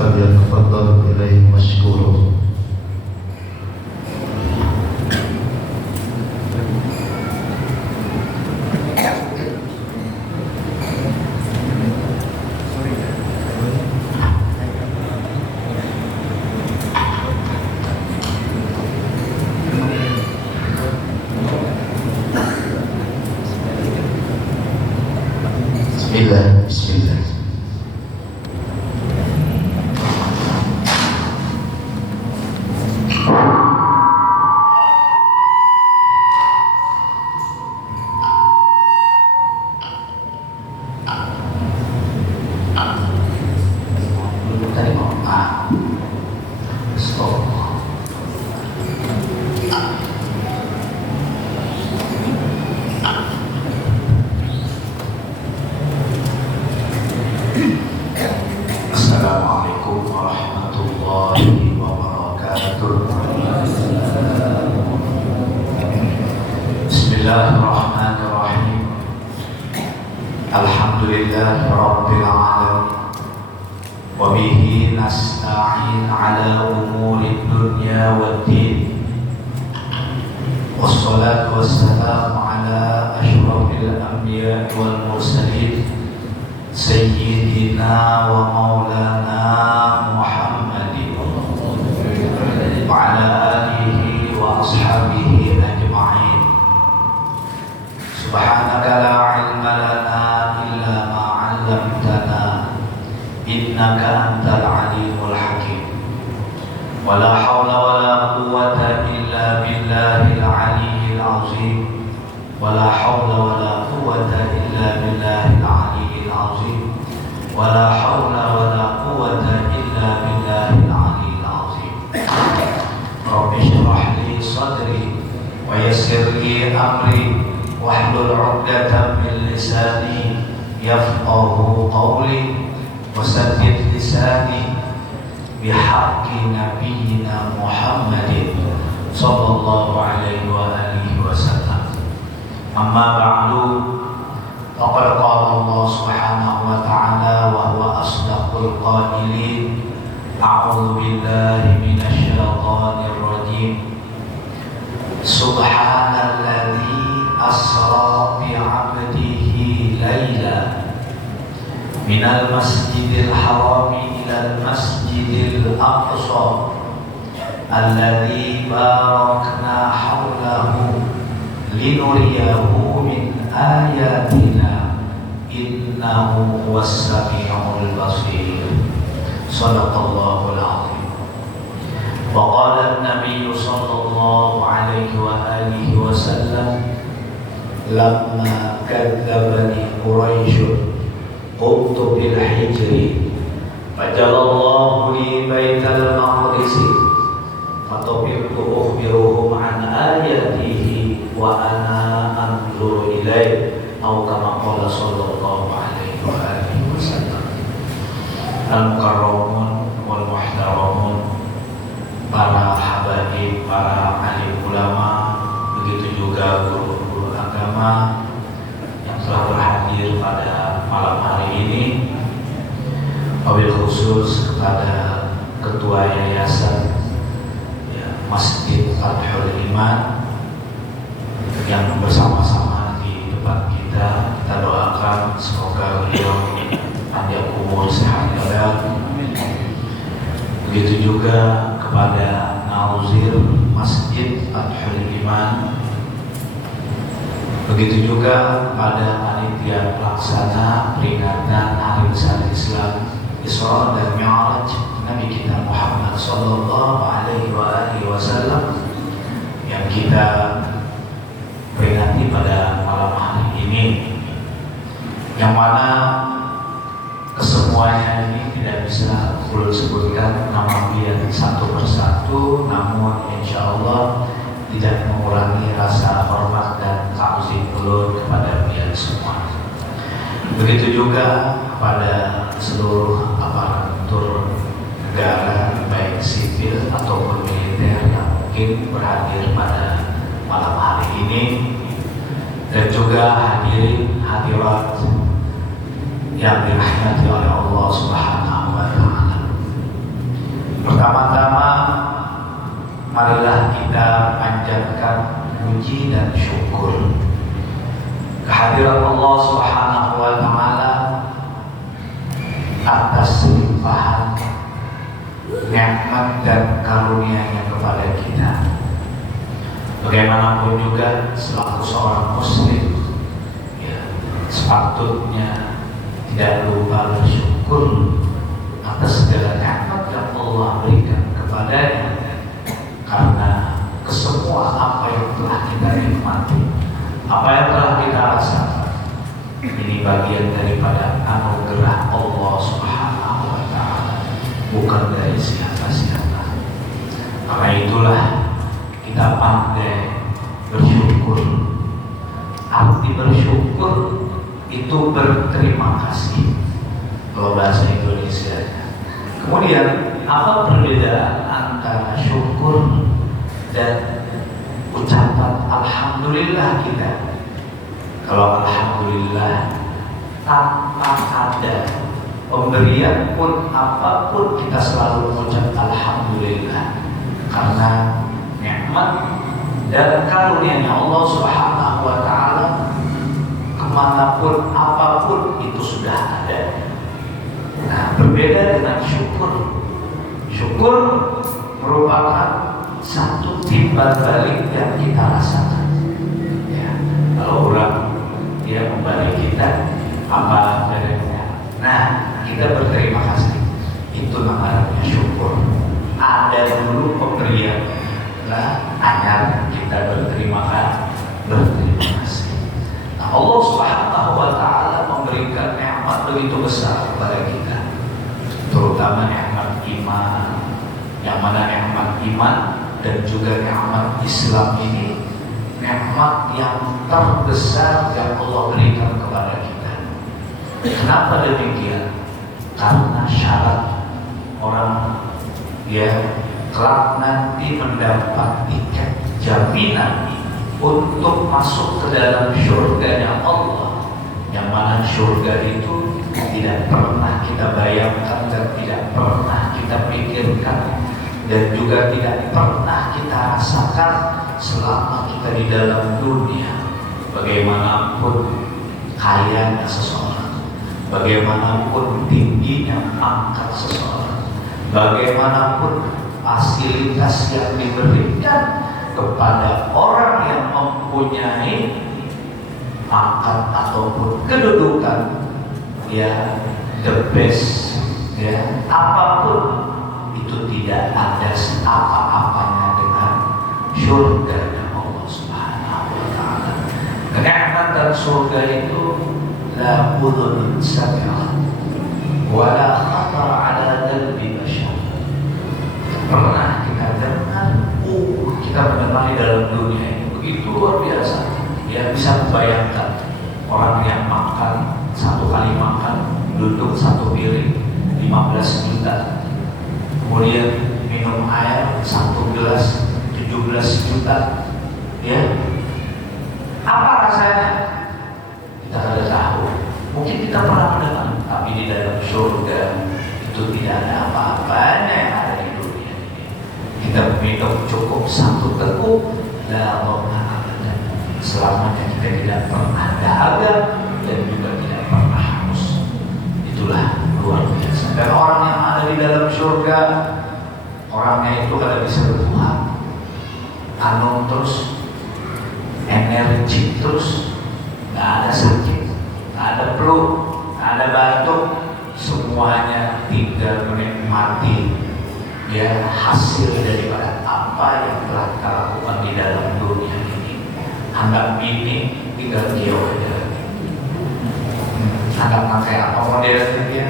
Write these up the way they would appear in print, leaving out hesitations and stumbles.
فليتفضل إليه مشكورا. Bismillah. Assalamualaikum warahmatullahi wabarakatuh. Bismillahirrahmanirrahim. Alhamdulillahi rabbil alamin. Wa bihi nasta'in ala umuri dunya waddin. Wassalatu wassalamu ala asyrafil anbiya wal mursalin Sayyidina wa maulana Muhammadin wa ala alihi wa ashabihi ajma'in. Subhanaka la ilma lana illa ma 'allamtana innaka antal alimul hakim. Wa la hawla wa la quwwata illa billahil aliyyil azim. Wa la hawla wa la quwwata illa billahil aliyyil azim. ولا حول ولا قوة إلا بالله العلي العظيم. رب اشرح لي صدري ويسر لي أمري واحلل عقدة من لساني يفقه قولي وسدد لساني بحق نبينا محمد صلى الله عليه وآله وسلم. أما بعد فقد قال الله سبحانه وتعالى وهو أصدق القائلين أعوذ بالله من الشيطان الرجيم سبحان الذي أسرى بعبده ليلا من المسجد الحرام إلى المسجد الأقصى الذي باركنا حوله لنريه من آياتنا إنه هو السميع البصير. صدق الله العظيم. وقال النبي صلى الله عليه وآله وسلم لما كذبني قريش قمت بالحجر فجعل الله لي بيت المقدس فطفقت أخبرهم عن آياته وأنا أنظر إليه أو كما قال صلى الله عليه وآله وسلم. Al-mukarramun wal muhtaramun, para habaib, para alim ulama, begitu juga guru-guru agama yang telah berhadir pada malam hari ini, wabil khusus kepada ketua yayasan Masjid Fathul Iman yang bersama-sama di depan kita doakan semoga beliau panjang umur sehat walafiat. Begitu juga kepada Nauzir Masjid Fathul Iman, begitu juga kepada panitia pelaksana peringatan Hari Besar Islam Isra dan Mi'raj Nabi kita Muhammad sallallahu alaihi wasallam yang kita peringati pada malam hari ini, yang mana kesemuanya ini tidak bisa perlu sebutkan nama beliau satu persatu, namun insya Allah tidak mengurangi rasa hormat dan ta'zim ulur kepada beliau semua. Begitu juga kepada seluruh aparatur negara baik sipil ataupun militer yang mungkin berhadir pada malam hari ini, dan juga hadirin hadirat yang dirahmati oleh Allah Subhanahu wa Ta'ala. atas limpahan nikmat dan karunia-Nya kepada kita. Bagaimanapun juga selaku seorang muslim, ya, sepatutnya tidak lupa bersyukur atas segala nikmat yang Allah berikan kepadanya, karena kesemua apa yang telah kita nikmati, apa yang telah kita rasakan, ini bagian daripada anugerah Allah Subhanahu wa Ta'ala, bukan dari siapa-siapa. Karena itulah kita pandai bersyukur. Arti bersyukur itu berterima kasih kalau bahasa Indonesia. Kemudian apa perbedaan antara syukur dan ucapan alhamdulillah kita? Kalau alhamdulillah tanpa ada pemberian pun apapun kita selalu mengucap alhamdulillah, karena nikmat dan karunia Allah Subhanahu wa Ta'ala kemanapun apapun itu sudah ada. Nah, berbeda dengan syukur. Syukur merupakan satu timbal balik yang kita rasakan. Ya, kalau orang dia memberi kita apa adanya, nah kita berterima kasih, itu namanya syukur. Ada dulu pemberian, lah hanya kita berterima kasih. Nah, Allah Subhanahu wa Ta'ala memberikan nikmat begitu besar kepada kita, terutama nikmat iman, yang mana nikmat iman dan juga nikmat Islam ini nikmat yang terbesar yang Allah berikan kepada kita. Kenapa demikian? Karena syarat orang kelak nanti mendapat tiket jaminan untuk masuk ke dalam surganya Allah, yang mana surga itu tidak pernah kita bayangkan dan tidak pernah kita pikirkan dan juga tidak pernah kita rasakan selama kita di dalam dunia. Bagaimanapun kayanya seseorang, bagaimanapun tingginya pangkat seseorang, bagaimanapun fasilitas yang diberikan kepada orang yang mempunyai pangkat ataupun kedudukan, ya the best, ya apapun itu tidak ada apa-apanya dengan surganya Allah Subhanahu wa Ta'ala. Kenikmatan surga itu la udhun sami'at wa la khatar ala qalbi bashar. Pernah kita dengar, kita mendengar di dalam dunia ini begitu luar biasa, ya bisa membayangkan orang yang makan satu kali makan duduk satu piring 15 juta, kemudian minum air satu gelas 17 juta, ya apa rasanya? Kita tidak tahu, mungkin kita pernah mendengar, tapi di dalam surga itu tidak ada apa-apanya yang ada di dunia ini. Kita minum cukup satu teguk, la dhamma abadan, selamanya kita tidak pernah dahaga dan juga tidak pernah haus. Itulah luar biasa. Dan orang yang ada di dalam surga, orangnya itu ada disentuhan, terus energi terus, nggak ada sakit, nggak ada flu, nggak ada batuk, semuanya tinggal menikmati hasil daripada apa yang telah kita lakukan di dalam dunia ini. Anggap ini tinggal dia aja. Anggap pakai apa modelnya dia,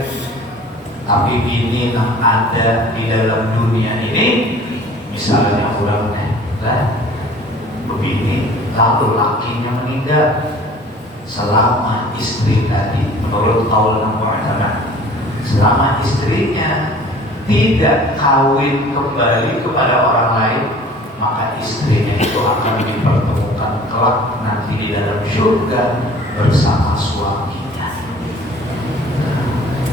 tapi ini yang ada di dalam dunia ini. Misalnya orang begini, lalu lakinya meninggal, selama istri tadi menurut qaul mu'tamad, selama istrinya tidak kawin kembali kepada orang lain, maka istrinya itu akan dipertemukan kelak nanti di dalam surga bersama suaminya.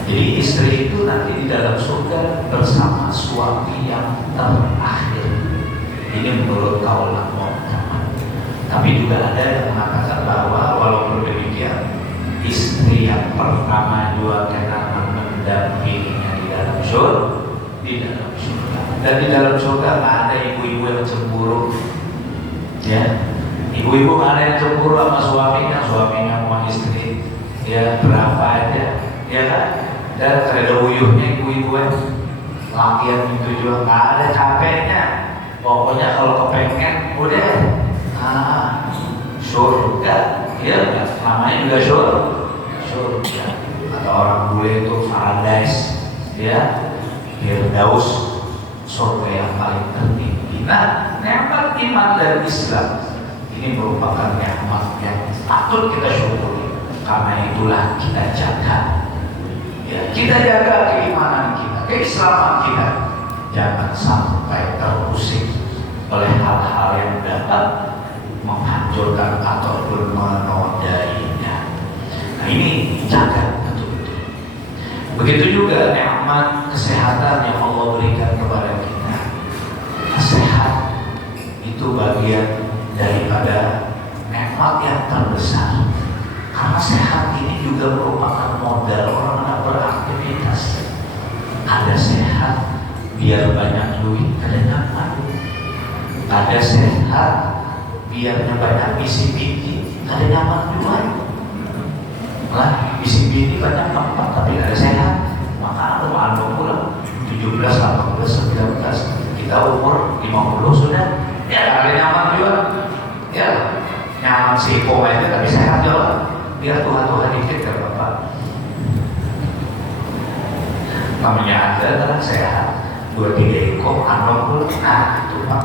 Jadi istri itu nanti di dalam surga bersama suami yang terakhir. Ini menurut qaul mu'tamad. Tapi juga ada yang mengatakan bahwa walaupun demikian, istri yang pertama juga kena mendampinginya di dalam surga. Dan di dalam surga nggak ada ibu-ibu yang cemburu, ya. Ibu-ibu nggak ada yang cemburu sama suaminya mau istri, ya berapa aja, ya kan? Dan ada uyuhnya ibu-ibu lakian itu juga nggak ada capeknya. Pokoknya kalau kepengen udah surga, ya namanya juga surga. Kata orang bule itu paradise, ya Firdaus, surga yang paling tertinggi. Nah, nikmat iman dan Islam ini merupakan nikmat yang patut kita syukuri. Karena itulah kita jaga, ya, kita jaga keimanan kita, keislaman kita. Jangan sampai terusik oleh hal-hal yang dapat menghancurkan ataupun menodainya. Nah, ini jaga betul-betul. Begitu juga nikmat kesehatan yang Allah berikan kepada kita. Sehat itu bagian daripada nikmat yang terbesar. Karena sehat ini juga merupakan modal orang beraktivitas. Ada sehat biar banyak duit, ada nyaman. Ada sehat biar banyak misi biji, ada nyaman juga. Lah, misi biji banyak tempat tapi ada sehat. Maka anu pulang 17, 18, 19, kita umur 50 sudah, ya ada nyaman juga. Ya, nyaman siko aja tapi sehat juga. Biar Tuhan dikit ya Bapak. Namanya ada kan sehat, 2-3 ekor anu pulang, nah itu Pak.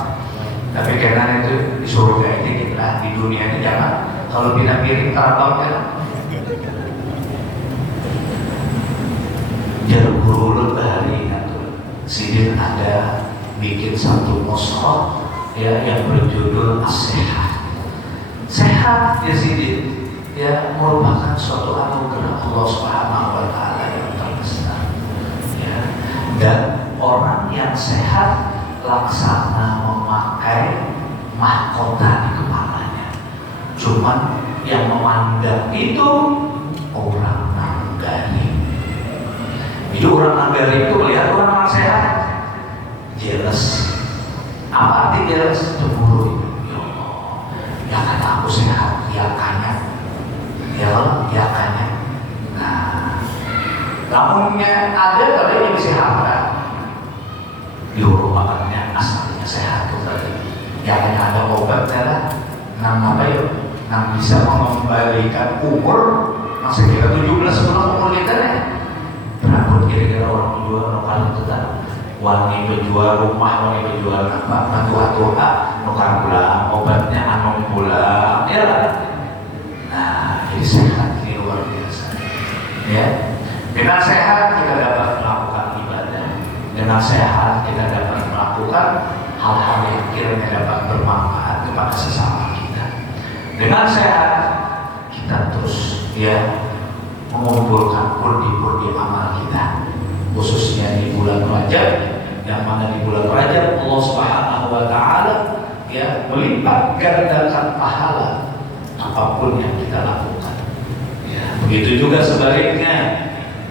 Tapi karena itu di surga ini kita, di dunia ini jangan. Kalau tidak piring terbang ya. Jalur urut hari itu Sidin ada bikin satu mushaf, ya, yang berjudul As-Sehat. Sehat ya Sidin, ya, merupakan suatu anugerah Allah Subhanahu wa Ta'ala yang terbesar, ya. Dan orang yang sehat laksana memakai mahkota di kepalanya. Cuman yang memandang itu orang Nanggari. Jadi orang Nanggari itu melihat orang sehat, jealous. Apa arti jealous? Cemburu. Ya Allah, ya kata aku sehat, ya kanya, ya Allah, ya kanya. Nah, namunnya ada tapi yang kesehatan diurumakannya asalnya sehat tadi. Yang ada obatnya lah, nang apa yuk, nang bisa mengembalikan umur masih kira 17 bulan umur kita nih. Berapa kira-kira orang jual lokal itu kan? Wangi penjual rumah, wangi penjual apa? Tua-tua, nukar pulang, obatnya anom pulang, ya lah. Nah, jadi sehat ini luar biasa. Ya, dengan sehat kita dapat melakukan ibadah. Dengan sehat kita dapat melakukan hal-hal yang kiranya dapat bermanfaat kepada sesama kita. Dengan sehat kita terus, ya, mengumpulkan pundi-pundi amal kita, khususnya di bulan Rajab, yang mana di bulan Rajab Allah Subhanahu wa Ta'ala, ya, melipat gandakan pahala apapun yang kita lakukan. Ya, begitu juga sebaliknya,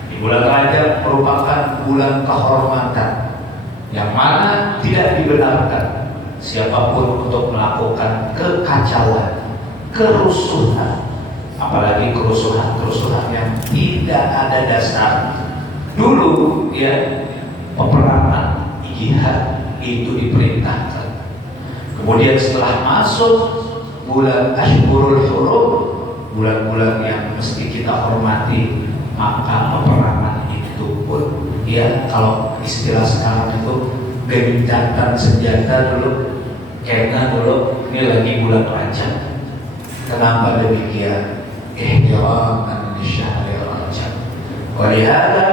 di bulan Rajab merupakan bulan kehormatan, yang mana tidak dibenarkan siapapun untuk melakukan kekacauan, kerusuhan, apalagi kerusuhan yang tidak ada dasar. Dulu, ya, peperangan jihad itu diperintahkan. Kemudian setelah masuk bulan Ashhurul Hurum, bulan-bulan yang mesti kita hormati, maka peperangan itu pun, ya, kalau istilah sekarang itu gencatan senjata dulu, kayaknya dulu ini lagi bulan Rajab. Kenapa demikian? Ihtiraman li syahri Rajab. Walihada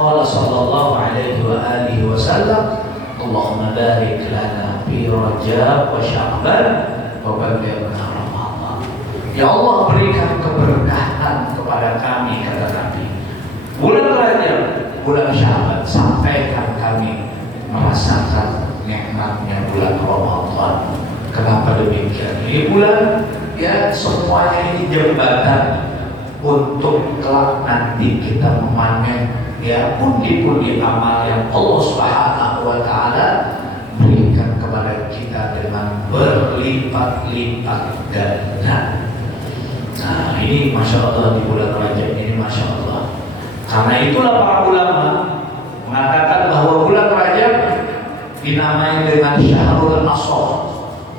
qala sallallahu alaihi wa alihi wasallam, Allahumma barik lana fi Rajab wa Sya'ban wa ballighna Ramadan. Ya Allah, berikan keberkahan kepada kami, kata Nabi, bulan Rajab, bulan Sya'ban, sampaikan kami merasakan nikmatnya bulan Ramadan. Kenapa demikian? Ini bulan, ya, semuanya ini jembatan untuk kelak nanti kita memanen ya pundi-pundi amal yang Allah Subhanahu wa taala berikan kepada kita dengan berlipat-lipat ganda. Nah, ini Masya Allah di bulan Rajab ini, Masya Allah. Karena itulah para ulama mengatakan bahwa bulan Rajab dinamai dengan Syahrul Ashar.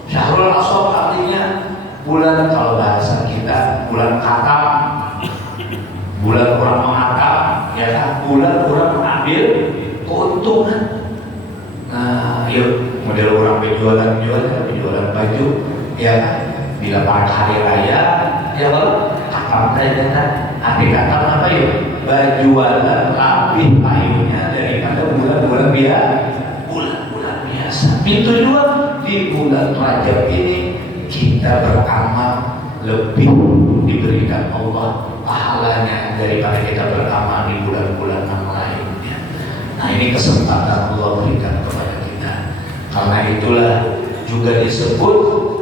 Syahrul Ashar artinya bulan, kalau bahasa kita, bulan khatam, bulan orang menghatam, ya kan? Bulan orang mengambil keuntungan. Nah, yuk model orang berjualan baju, ya kan? Bila pada hari raya, ya kan? Khatam saja kan? Arti khatam apa yuk? Berjualan lebih ayunya daripada bulan-bulan biasa. Itu juga di bulan Rajab ini kita beramal lebih diberikan Allah pahalanya daripada kita beramal di bulan-bulan yang lainnya. Nah, ini kesempatan Allah berikan kepada kita. Karena itulah juga disebut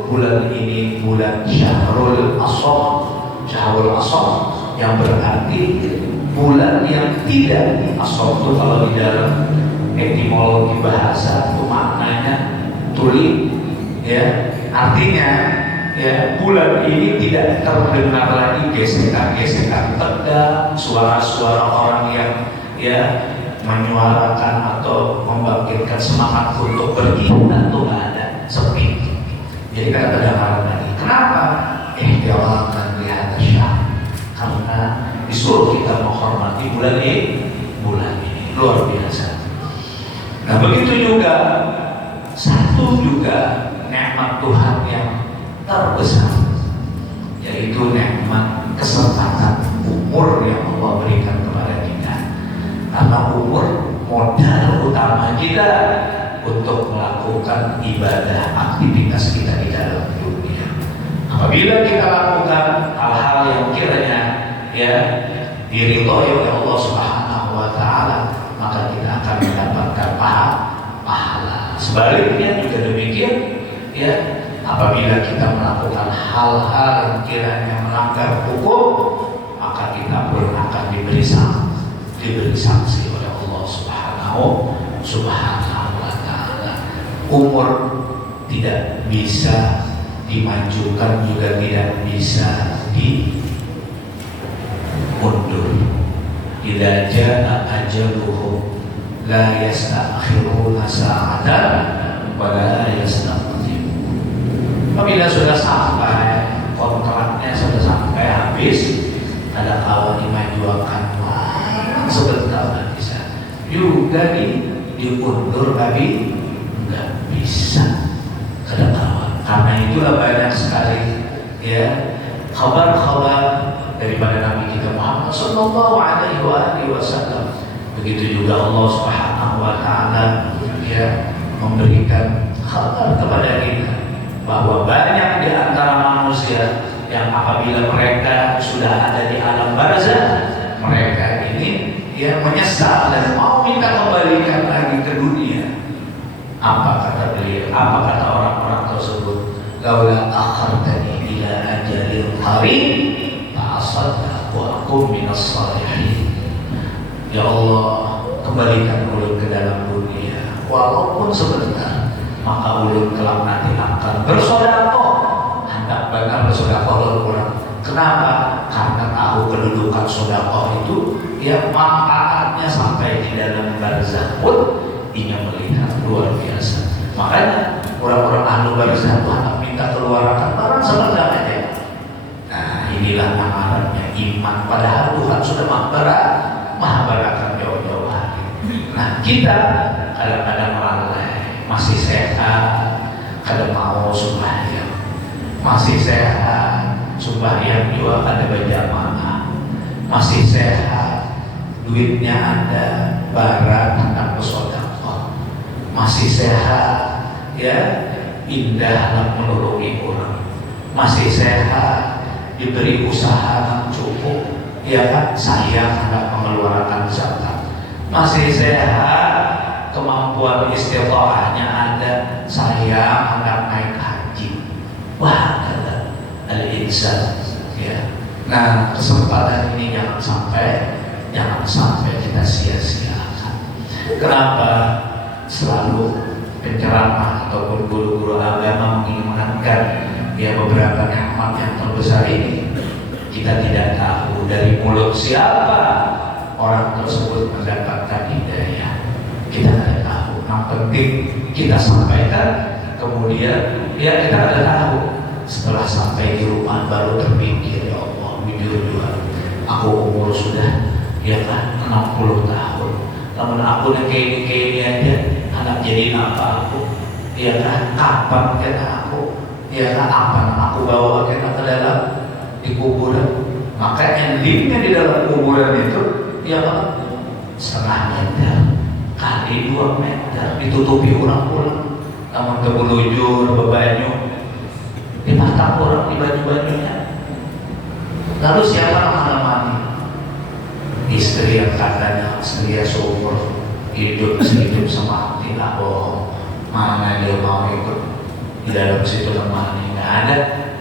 bulan ini bulan Syahrul Ashar. Syahrul Ashar yang berarti bulan yang tidak. Ashar itu kalau di dalam etimologi bahasa itu maknanya tuli, ya, artinya ya bulan ini tidak terdengar lagi gesekan-gesekan tegang, suara-suara orang yang ya menyuarakan atau membangkitkan semangat untuk beribadah itu nggak ada, sepi. Jadi kan terdengar lagi. Kenapa? Ihtiyaman lihat syah. Karena disuruh kita menghormati bulan ini luar biasa. Nah, begitu juga satu juga nikmat Tuhan yang terbesar, yaitu nikmat kesempatan umur yang Allah berikan kepada kita. Karena umur modal utama kita untuk melakukan ibadah, aktivitas kita di dalam dunia. Apabila kita lakukan hal-hal yang kiranya ya diridhoi oleh Allah Subhanahu wa taala, maka kita akan mendapatkan pahala. Sebaliknya juga demikian, ya, apabila kita melakukan hal-hal yang kiranya melanggar hukum, maka kita pun akan diberi sanksi oleh Allah Subhanahu wa taala. Umur tidak bisa dimajukan, juga tidak bisa diundur. Idza jaa ajaluhum la yasta'khiruna sa'atan wa la yastaqdimun. Apabila sudah sampai kontraknya, sudah sampai habis, ada kawan dimajukan, sebentar nggak bisa juga diundur lagi, nggak bisa, ada kawan. Karena itulah banyak sekali ya kabar-kabar daripada Nabi kita Muhammad sallallahu alaihi wasallam. Begitu juga Allah Subhanahu wa taala ya memberikan kabar kepada kita bahwa banyak di antara manusia yang apabila mereka sudah ada di alam barzah, mereka ini ya menyesal dan mau minta kembalikan lagi ke dunia. Apa kata beliau? Apa kata orang-orang tersebut? Laula akhartani ila ajalin qarib fa'asaddaq wa aqum minas salihin. Ya Allah, kembalikan ulun ke dalam dunia walaupun sebentar, maka ulun kelak nanti akan bersedekah. Hendak benar bersedekah ulun. Kenapa? Karena tahu kedudukan sedekah itu ya manfaatnya sampai di dalam barzakh pun ingin melihat, luar biasa. Makanya orang-orang ahlu barzakh itu hendak minta keluarkan barang sebentar aja. Nah, inilah amalannya iman. Padahal Tuhan sudah mahabarakan jauh-jauh hari. Nah, kita kadang-kadang lalai, masih sehat, kadang mau sembahyang, masih sehat, sembahyang juga ada berjamaah, masih sehat, duitnya ada, barang hendak bersedekah, masih sehat, ya indah menurungi orang, masih sehat, diberi usaha yang cukup, ya kan, sayang hendak mengeluarkan zakat, masih sehat, kemampuan istiqomahnya ada, sayang hendak naik haji. Wah, al-insan, ya. Nah, kesempatan ini jangan sampai jangan sampai kita sia-siakan. Kenapa selalu penceramah ataupun guru-guru agama mengingatkan ya beberapa nikmat yang terbesar ini? Kita tidak tahu dari mulut siapa orang tersebut mendapatkan hidayah. Kita tidak tahu. Yang penting kita sampaikan, kemudian ya kita tidak tahu. Setelah sampai di rumah baru terpikir, ya Allah, jujur aku umur sudah ya kan 60 tahun. Namun aku udah kayak ini aja, anak jadi apa aku? Ya kan kapan kena aku? Ya kan apa aku bawa kena ke dalam di kuburan? Maka endingnya di dalam kuburan itu ya kan setengah meter kali 2 meter ditutupi orang-orang, namun kebelujur bebanyu dipatah orang di baju-bajunya. Lalu siapa menemani? Istri yang katanya setia seumur hidup semati, nggak bohong. Mana dia mau ikut di dalam situ temani? Nggak ada.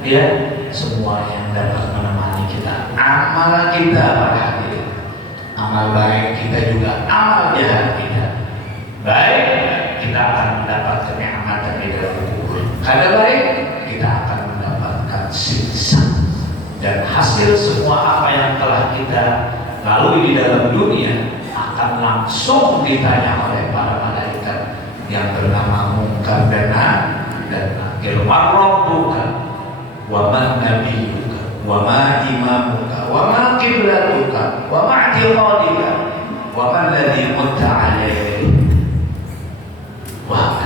Dia semua yang dapat menemani kita. Amal kita pada hadirin, amal baik kita juga, amal jahat kita. Baik, kita akan mendapatkan nikmat di dalam kubur. Kada baik, kita akan mendapatkan siksa. Dan hasil semua apa yang telah kita lalui di dalam dunia akan langsung ditanya oleh para malaikat yang bernama Munkar dan Nakir. Man rabbuka wa man nabiyyuka wa ma imamuka wa ma qiblatuka wa ma i'tiqadika wa man ladzi mutta alaihi. Wah,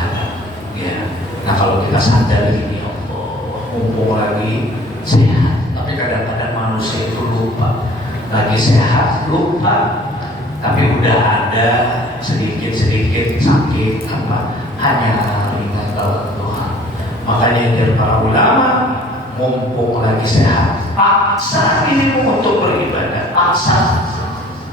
ya. Nah kalau kita sadar ini, Allah, mumpung lagi sehat. Tapi kadang-kadang manusia itu lupa, lagi sehat lupa, tapi udah ada sedikit-sedikit sakit apa, hanya ingat bahwa Tuhan. Makanya dari para ulama, mumpung lagi sehat, paksa dirimu untuk beribadah. Paksa,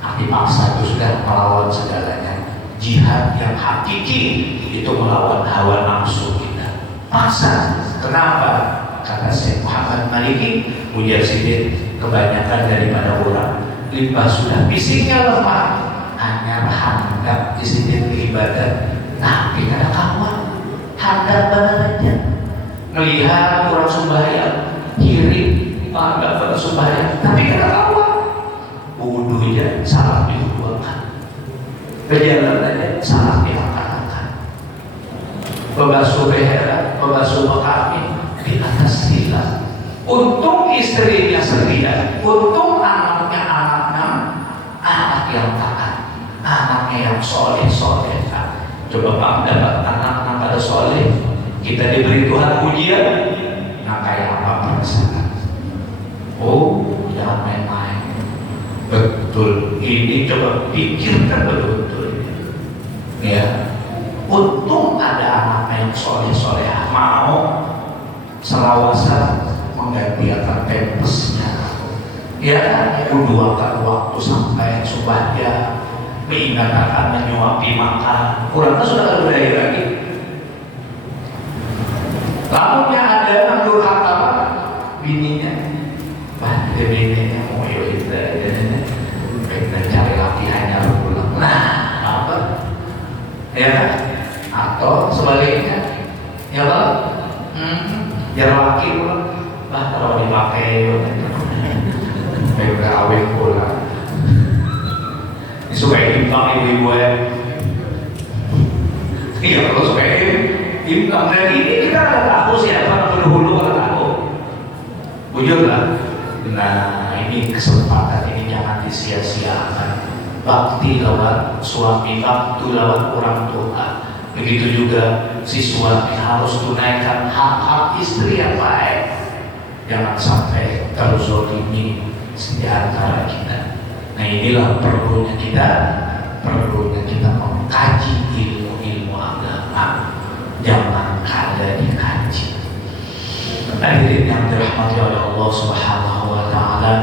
arti paksa itu sudah melawan segalanya. Jihad yang hakiki itu melawan hawa nafsu kita. Paksa. Kenapa? Kata Syekh Muhammad Maliki, ujar Sidin, kebanyakan daripada orang limbah sudah fisiknya lemah, hanya handap di sini beribadah, tapi kada kawan, handap benar aja. Melihat orang sembahyang, kiri, handap pada sembahyang, tapi kada kawan. Wudunya salah dibuangkan, berjalan aja salah diangkat-angkat, membasuh leher, membasuh kaki di atas sila. Untung istrinya setia, untung anaknya anak yang taat, anaknya yang soleh. Coba Pak dapat anak pada soleh, kita diberi Tuhan ujian, nah kayak apa perasaan? Oh, jangan main-main. Betul, ini coba pikirkan betul-betul. Ya, untung ada anaknya yang soleh, mau selawasan menggantikan pempesnya, ya, menduakan waktu sampai subuhnya, mengingatkan menyuapi makan, kurangnya sudah ada budaya lagi. Lalunya ada yang durhaka bininya, bininya mau kita pengen cari laki hanya pulang. Nah, apa? Ya, atau sebaliknya, ya Pak. Jangan laki pula, lah kalau dipakai, mereka awet pula. Disukai timbang ibu-ibu ya. Iya kalau sukai timbang. Dan ini kita ada tahu siapa dulu kita tahu. Bujur lah. Nah ini kesempatan ini jangan disia-siakan. Bakti lawan suami, bakti lawan orang tua. Begitu juga si suami harus tunaikan hak-hak istri yang baik. Jangan sampai terzolimi di antara kita. Nah inilah perlunya kita mengkaji ilmu agama. Jangan kada dikaji. Hadirin yang dirahmati oleh Allah Subhanahu wa Ta'ala,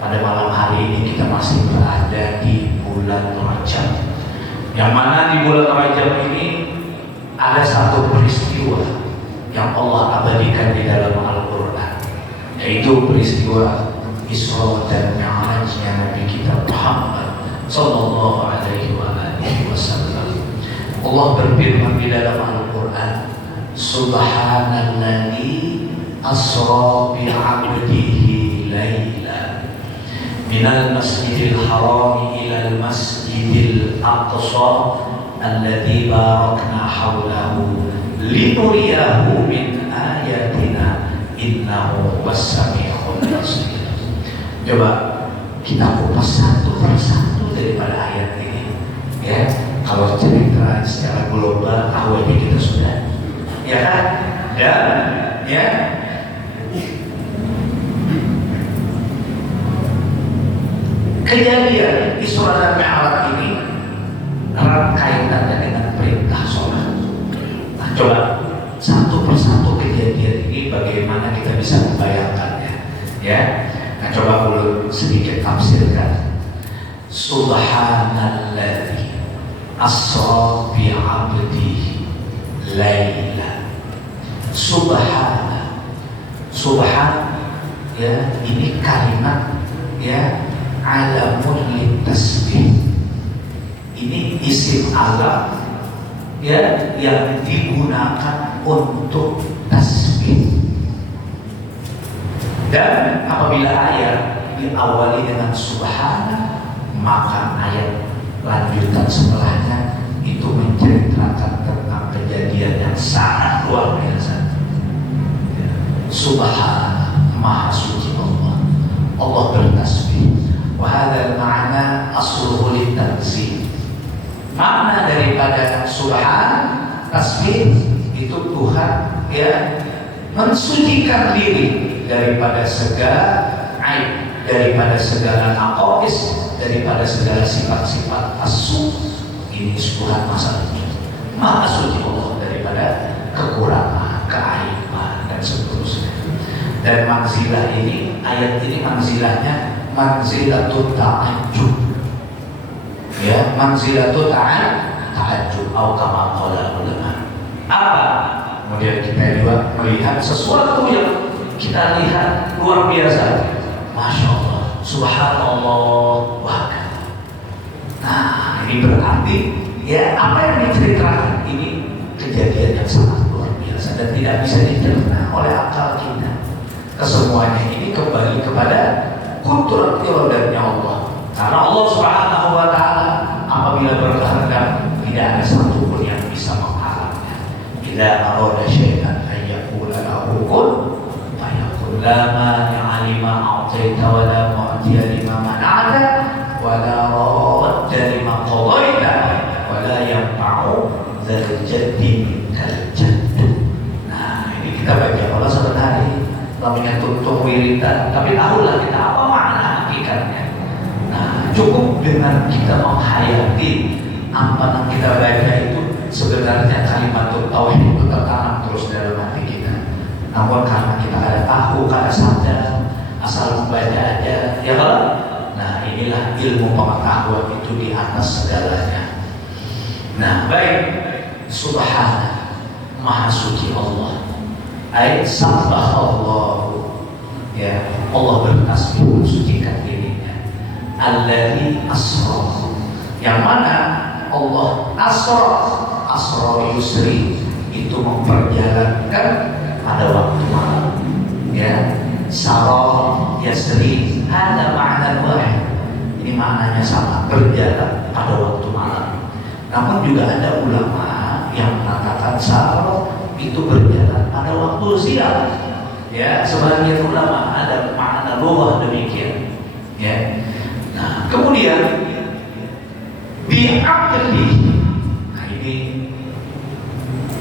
pada malam hari ini kita masih berada di bulan Rajab. Yang mana di bulan Rajab ini ada satu peristiwa yang Allah abadikan di dalam Al-Quran, yaitu peristiwa Isra dan Mi'rajnya Nabi kita Muhammad sallallahu alaihi wasallam. Allah berfirman di dalam Al-Qur'an, Subhanalladzi asra bi 'abdihi laila minal masjidil haram ilal masjidil aqsa alladzi barakna hawlahu linuriyahu min ayatina innahu was-sami'ul basir. Coba kita kupas satu persatu daripada ayat ini, ya. Kalau cerita secara global, awalnya kita sudah, ya kan? Dan ya, kejadian Isra dan Mi'raj ini erat kaitannya dengan perintah sholat. Nah, coba satu persatu kejadian ini bagaimana kita bisa membayangkannya, ya. Nah, coba dulu sedikit tafsirkan. Subhanalladzi asra bi 'abdihi laila. Subhan, ya, ini kalimat, ya, alamun litasbih. Ini isim alam, ya, yang digunakan untuk tasbih. Dan apabila ayat diawali dengan subhana, maka ayat lanjutan setelahnya itu menceritakan tentang kejadian yang sangat luar biasa. Subhana, maha suci Allah. Allah bertasbih. Wa hadzal ma'na asluhu litanzih. Makna daripada subhan, tasbih, itu Tuhan, ya, mensucikan diri daripada segala aib, daripada segala naqais, daripada segala sifat-sifat asu. Ini Tuhan maha suci Allah daripada kekurangan, keaiban dan seterusnya. Dan manzilah ini, ayat ini manzilahnya manzilatut ta'ajjub, ya, manzilatut ta'ajjub atau kama qala ulama. Apa? Kemudian kita juga melihat sesuatu yang kita lihat luar biasa. Masya Allah, subhanallah, wahkata. Nah, ini berarti, ya, apa yang diceritakan ini kejadian yang sangat luar biasa dan tidak bisa dicerna oleh akal kita. Kesemuanya ini kembali kepada kudrat iradatnya Allah. Karena Allah Subhanahu wa Ta'ala apabila berkehendak tidak ada satupun yang bisa menghalangnya. Idza arada syai'an an yaqula lahu kun fayakun. La mani'a lima a'taita wa la mu'tiya lima mana'ta wa la radda lima qadaita wa la yanfa'u dzal jaddi minkal jadd. Nah, ini kita baca Allah sebenarnya namanya tuntung wiridan, tapi tahulah kita apa makna hakikatnya. Nah, cukup dengan kita menghayati apa yang kita baca itu sebenarnya kalimat tauhid itu tertanam terus dalam hati kita. Namun karena kita ada tahu, ada sadar, asal membaca aja, ya kan? Nah, inilah ilmu pengetahuan itu di atas segalanya. Nah, baik, subhanallah, maha suci Allah. Ayat sabbah Allah, ya, Allah bertasbih mensucikan dirinya. Alladzi asra, yang mana Allah asra yusri, itu memperjalankan pada waktu malam, ya. Sarah yasri, ada makna wahid. Ini maknanya sama, berjalan pada waktu malam. Namun juga ada ulama yang mengatakan sarah itu berjalan pada waktu siang, ya. Sebagian ulama ada makna lughah demikian, ya. Nah, kemudian bi'aqli, nah ini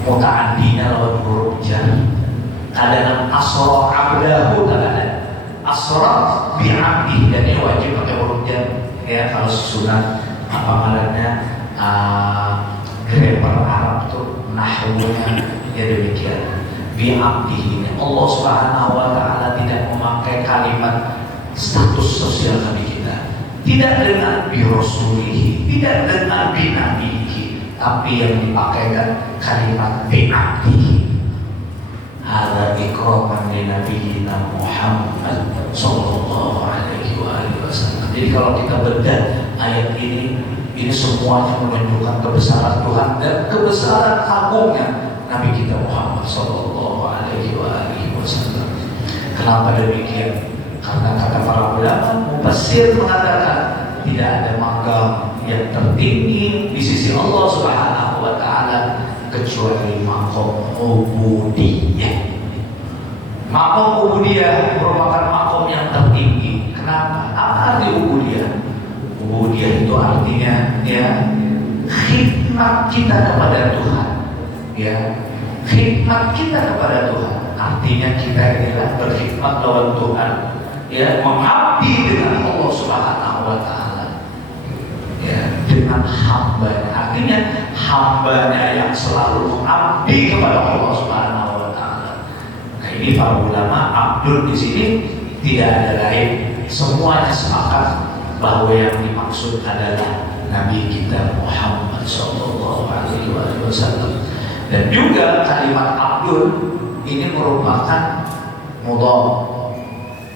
muta'addinya lawan huruf jar. Kadang asra abdahu, kadang asra bi'aqli, dan ini wajib pakai huruf jar, ya. Kalau susunan apa namanya grammar Arab tuh nahwunya, ya demikian. Bi'abdihi, Allah Subhanahu wa Ta'ala tidak memakai kalimat status sosial Nabi kita, tidak dengan birasulihi, tidak dengan binabihi, tapi yang dipakai kan kalimat bi'abdihi. Ada ikraman li nabiyina Muhammad sallallahu alaihi wasallam. Jadi kalau kita bedah ayat ini semuanya menunjukkan kebesaran Tuhan dan kebesaran agungnya Nabi kita Muhammad sallallahu alaihi wasallam. Kenapa demikian? Karena kata para ulama mufassir mengatakan tidak ada maqam yang tertinggi di sisi Allah Subhanahu wa taala kecuali maqam ubudiyah. Maqam ubudiyah merupakan maqam yang tertinggi. Kenapa? Apa arti ubudiyah? Ubudiyah itu artinya ya khidmat kita kepada Tuhan. Ya, khidmat kita kepada Tuhan. Artinya kita inilah berkhidmat lawan Tuhan. Ya, mengabdi dengan Allah Subhanahu wa taala. Ya, dengan hambanya. Artinya hambanya yang selalu mengabdi kepada Allah Subhanahu wa taala. Nah, ini para ulama abdul di sini tidak ada lain, semuanya sepakat bahwa yang dimaksud adalah Nabi kita Muhammad sallallahu alaihi wasallam. Dan juga kalimat abdul ini merupakan mudhaf,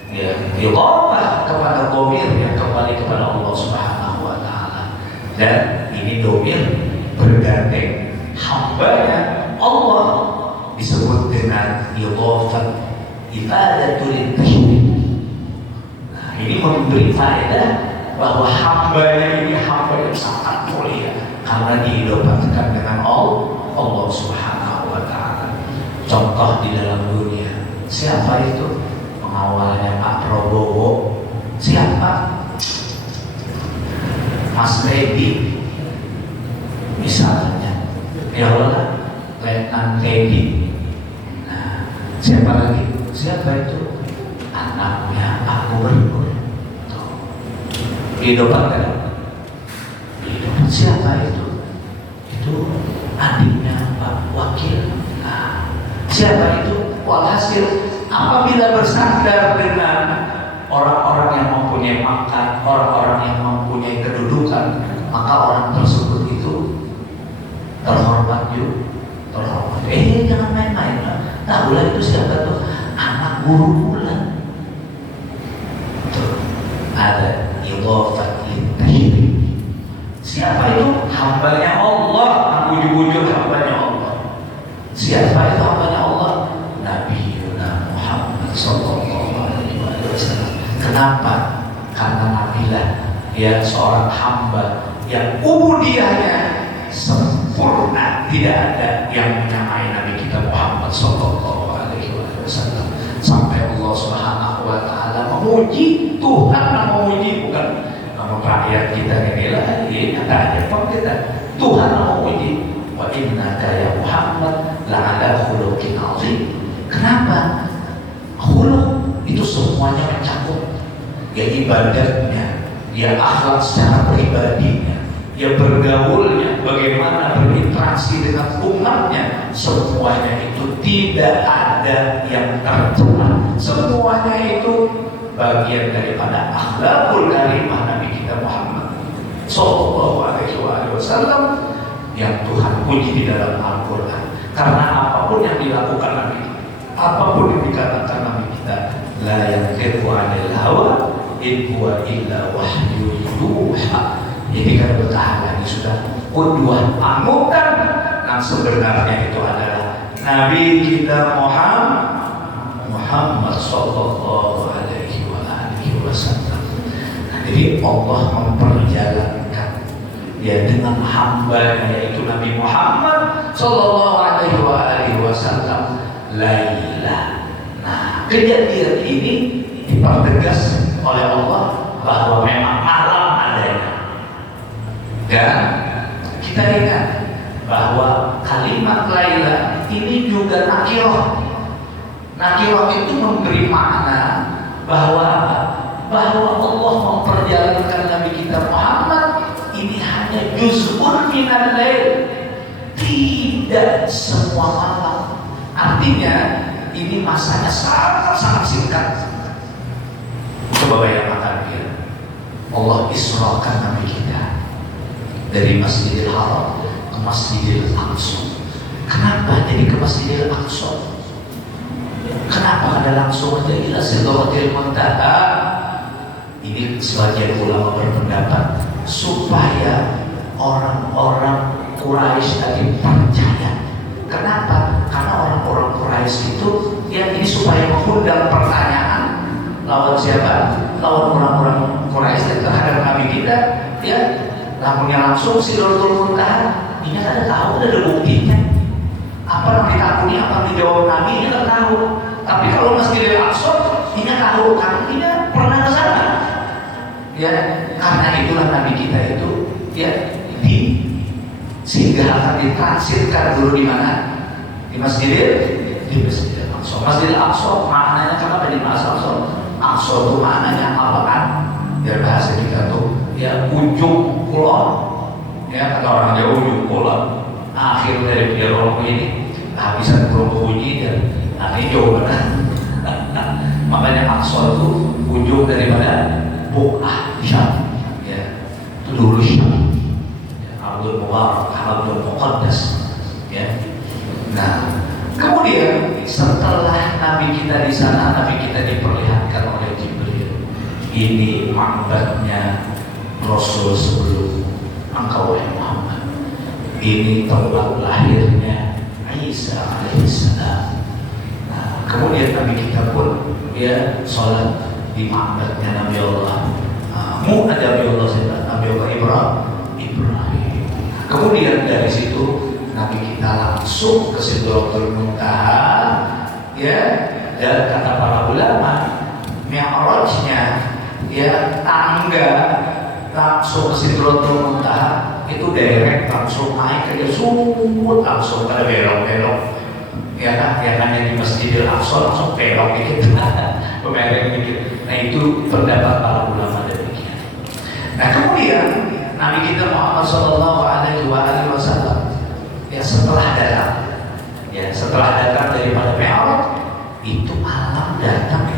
ya, idhafah kepada dhamir yang kembali kepada Allah Subhanahu wa taala. Dan ini dhamir bergandeng hambanya Allah disebut dengan idhafat ibadatul tasyrif. Nah, ini memberi faedah bahwa hambanya ini hamba yang sangat mulia karena diidhafatkan dengan Allah Subhanahu wa taala. Contoh di dalam dunia, siapa itu pengawalnya Pak Prabowo? Siapa? Mas Teddy misalnya, ya Allah, Letnan Teddy. Nah, siapa lagi? Siapa itu? Anaknya Pak Gubernur. Diidhafatkan. Siapa itu? Itu adiknya Pak Wakil. Nah, siapa itu? Walhasil apabila bersandar dengan orang-orang yang mempunyai pangkat, orang-orang yang mempunyai kedudukan, maka orang tersebut itu terhormat juga, terhormat. Jangan main-main lah. Tahu lah itu siapa tuh? Anak guru bulan. Tuh, ada idhafat tasyrif. Siapa itu? Hambanya Allah, wujud-wujud hambanya Allah. Siapa itu hambanya Allah? Nabi Muhammad sallallahu alaihi wasallam. Kenapa? Karena Nabilah dia seorang hamba yang ubudiyahnya sempurna, tidak ada yang menyamai Nabi kita Muhammad sallallahu alaihi wasallam. Sampai Allah Subhanahu wa taala memuji, Tuhan memuji, bukan rakyat kita inilah ini katanya kita. Tuhan memuji, wa innaka ya Muhammad la'ala khuluqin azim. Kenapa? Khuluq itu semuanya mencakup, ya ibadatnya, ya akhlak secara pribadinya, ya bergaulnya, bagaimana berinteraksi dengan umatnya, semuanya itu tidak ada yang tercela. Semuanya itu bagian daripada akhlakul karimah Nabi kita Muhammad sallallahu alaihi wasallam yang Tuhan puji di dalam Al-Quran. Karena apapun yang dilakukan Nabi, apapun yang dikatakan Nabi kita, la yantiqu 'anil hawa in huwa illa wahyu yuha. Jadi kan bertahan lagi sudah qudwah panutan yang sebenarnya itu adalah Nabi kita Muhammad sallallahu alaihi wasallam. Nah, jadi Allah memperjalankan ya dengan hamba yaitu Nabi Muhammad sallallahu alaihi wasallam laila. Nah, kejadian ini dipertegas oleh Allah bahwa memang malam adanya. Dan kita ingat bahwa kalimat laila ini juga nakirah. Nakirah itu memberi makna bahwa Allah memperjalankan Nabi kita Muhammad ini hanya juz'un minal lail, tidak semua malam. Artinya ini masanya sangat singkat. Coba bayangkan ya, Allah israkan Nabi kita dari Masjidil Haram ke Masjidil Aqsa. Kenapa jadi ke Masjidil Aqsa? Kenapa ada langsung aja ila sidratil muntaha? Ini sebagian ulama berpendapat supaya orang-orang Quraisy tadi percaya. Kenapa? Karena orang-orang Quraisy itu ya ini supaya mengundang pertanyaan lawan siapa? Lawan orang-orang Quraisy terhadap Nabi kita, ya. Lamunnya langsung Sidratul Muntaha, ini ada tahu, ada buktinya. Apa yang ditakuni, apa yang dijawab Nabi, ini kan tahu. Tapi kalau Masjidil Aqsa, ini tahu kan, ini pernah ke sana. Ya, karena itulah Nabi kita itu, ya, sehingga akan ditransitkan dulu di mana? Di Masjidil Aqsa. Masjidil Aqsa maknanya kenapa di Masjidil Aqsa? Aqsa itu maknanya apa kan? Ya bahasa kita tuh, ya ujung kulon. Ya kata orang Jawa ujung kulon. Akhir dari dialog ini habisan kurang bunyi dan nanti jauh mana. Makanya Aqsa itu ujung daripada Buq'ah Syam. Ya, itu dulu Syam. Abdul Mubarak, Abdul Muqaddas, ya. Nah, kemudian setelah Nabi kita di sana, Nabi kita diperlihatkan oleh Jibril. Ini ma'badnya Rasul sebelum engkau wahai Muhammad. Ini tempat lahirnya Isa alaihissalam. Nah, kemudian Nabi kita pun ya sholat di ma'badnya Nabi Allah. Nabi Allah Ibrahim. Kemudian dari situ Nabi kita langsung ke Sidratul Muntaha, ya, dan kata para ulama mi'rajnya ya tangga langsung ke Sidratul Muntaha itu direct langsung naik ke sumut langsung pada belok-belok, ya kan, ya kan yang di Masjidil Aqsa langsung belok dikit, pemereng dikit. Nah itu pendapat para ulama demikian. Nah kemudian Nabi kita Muhammad Sallallahu Alaihi Wasallam ya setelah datang daripada Mi'raj itu malam datang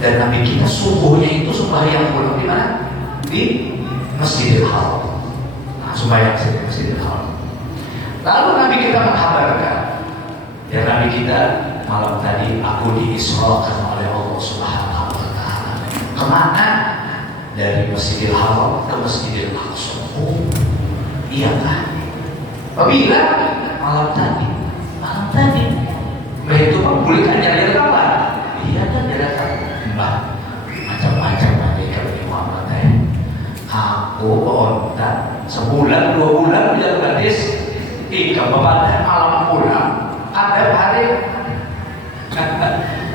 dan Nabi kita subuhnya itu sembahyang pulang di mana? Di Masjidil Haram. Nah, sembahyang di Masjidil Haram. Lalu Nabi kita menghabarkan ya Nabi kita malam tadi aku diisrakan oleh Allah Subhanahu Wa Taala. Kemana? Dari Masjidil Haram ke Masjidil Aqsa. Oh, iya kan? Apabila malam tadi, begitu kan boleh nyari kabar. Iya kan ada kabar. Macam-macam ada kalau Muhammad teh. Aku onta sebulan 2 bulan di gadis. Ika bapak malam pulang ada hari.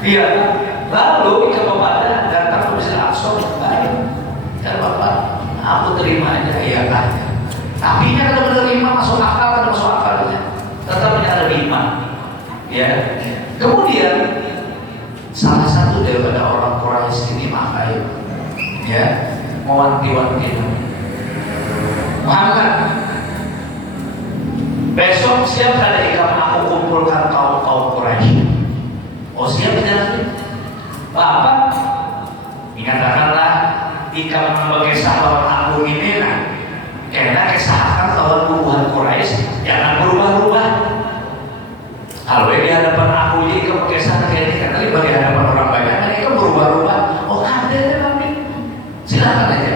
Iya. Lalu Ika bapak datang ke Masjidil Aqsa. Ya bapak, aku terima aja ya kan. Tapi ini kalau menerima masuk akal atau masuk akalnya, tetap ada iman. Ya. Kemudian salah satu daripada orang Quraisy ini makai, ya, mewanti-wanti Muhammad. Besok siap ada ikan aku kumpulkan kaum Quraisy. Oh siap jalan. Bapak ingatkanlah jika memakai sahabat aku ini nah karena kesahkan lawan buruhan Quraisy jangan berubah-ubah. Kalau di hadapan aku ini pakai sana kayak ini karena di hadapan orang banyak ini kan berubah-ubah. Oh ada Nabi, silakan aja.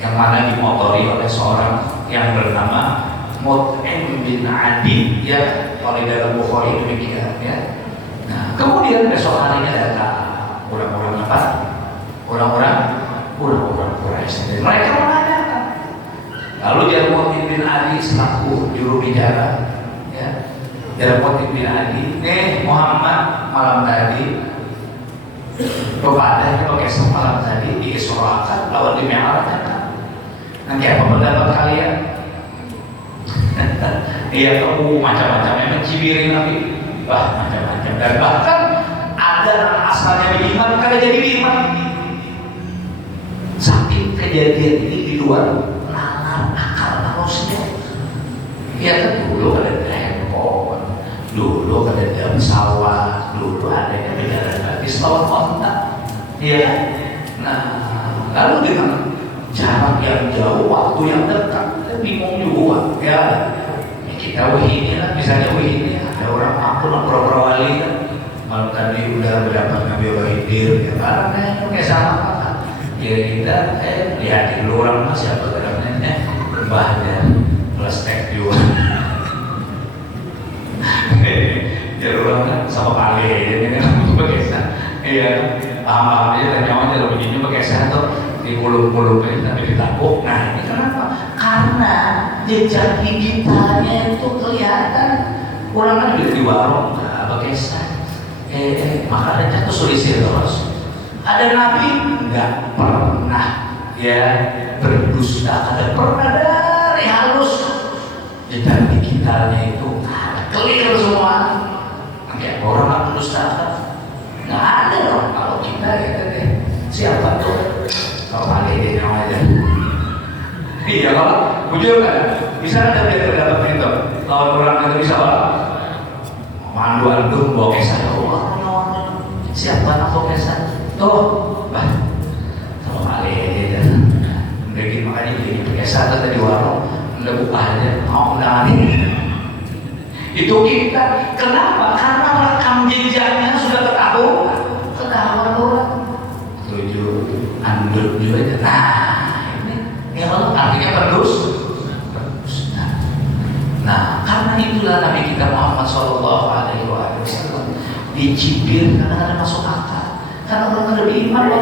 Yang mana dimotori oleh seorang yang bernama Mut'im bin Adi, ya, kalau dalam Bukhari demikian, ya. Nah kemudian besok harinya datang orang-orang apa? Orang-orang Quraisy. Mereka menanyakan. Lalu Jarmu'in bin Adi selaku juru bicara, ya, Jarmu'in bin Adi, Muhammad malam tadi kepada pakai malam tadi diisrakan lawan di Mi'raj. Nanti apa pendapat kalian? Iya kamu macam-macam mencibiri Nabi, macam-macam dan bahkan ada asalnya beriman kada jadi beriman. Saking kejadian ini di luar nalar akal manusia. Ya kan dulu ada handphone, dulu ada pesawat, dulu ada yang berjalan kaki lawan kontak. Iya. Nah, lalu dengan jarak yang jauh, waktu yang dekat, kita bingung juga. Ya, kita ini lah, misalnya ini ada orang ampun, orang wali kan. Kalau tadi udah mendapat Nabi Khidir, ya karena kayak sama kan. Ya kita lihat dulu orang siapa kadang-kadang berbahaya plus tek juga. Jadi orang kan sama kali ini kan pakai sana. Iya, paham aja dan nyawanya kalau begini pakai sana tuh di puluh-puluh tapi ditakuk. Nah ini kenapa? Karena jejak digitalnya itu kelihatan. Orang kan di warung nggak pakai sana. Makanannya tuh sulisir terus. Ada nabi nggak pernah ya berdusta, ada pernah dari halus. Jejak digitalnya itu clear semua. Kayak orang nggak berdusta, nggak ada dong. Kalau kita ya deh siapa tuh? Kalau ada ide namanya. Iya kalau bujur kan bisa ada dia terdapat itu. Lawan orang itu bisa apa? Mandu andung bawa kesan. Siapa nak bawa kesan? Tuh, bah. Kalau ada ide dan mungkin makanya jadi kesan tadi warung udah buka aja mau nangani. Itu kita kenapa? Karena rekam jejaknya sudah ketahuan orang. Tujuh anduk juga. Nah ini kalau artinya berdus. Nah karena itulah Nabi kita Muhammad SAW dicibir karena ada masuk akal. Karena orang ada iman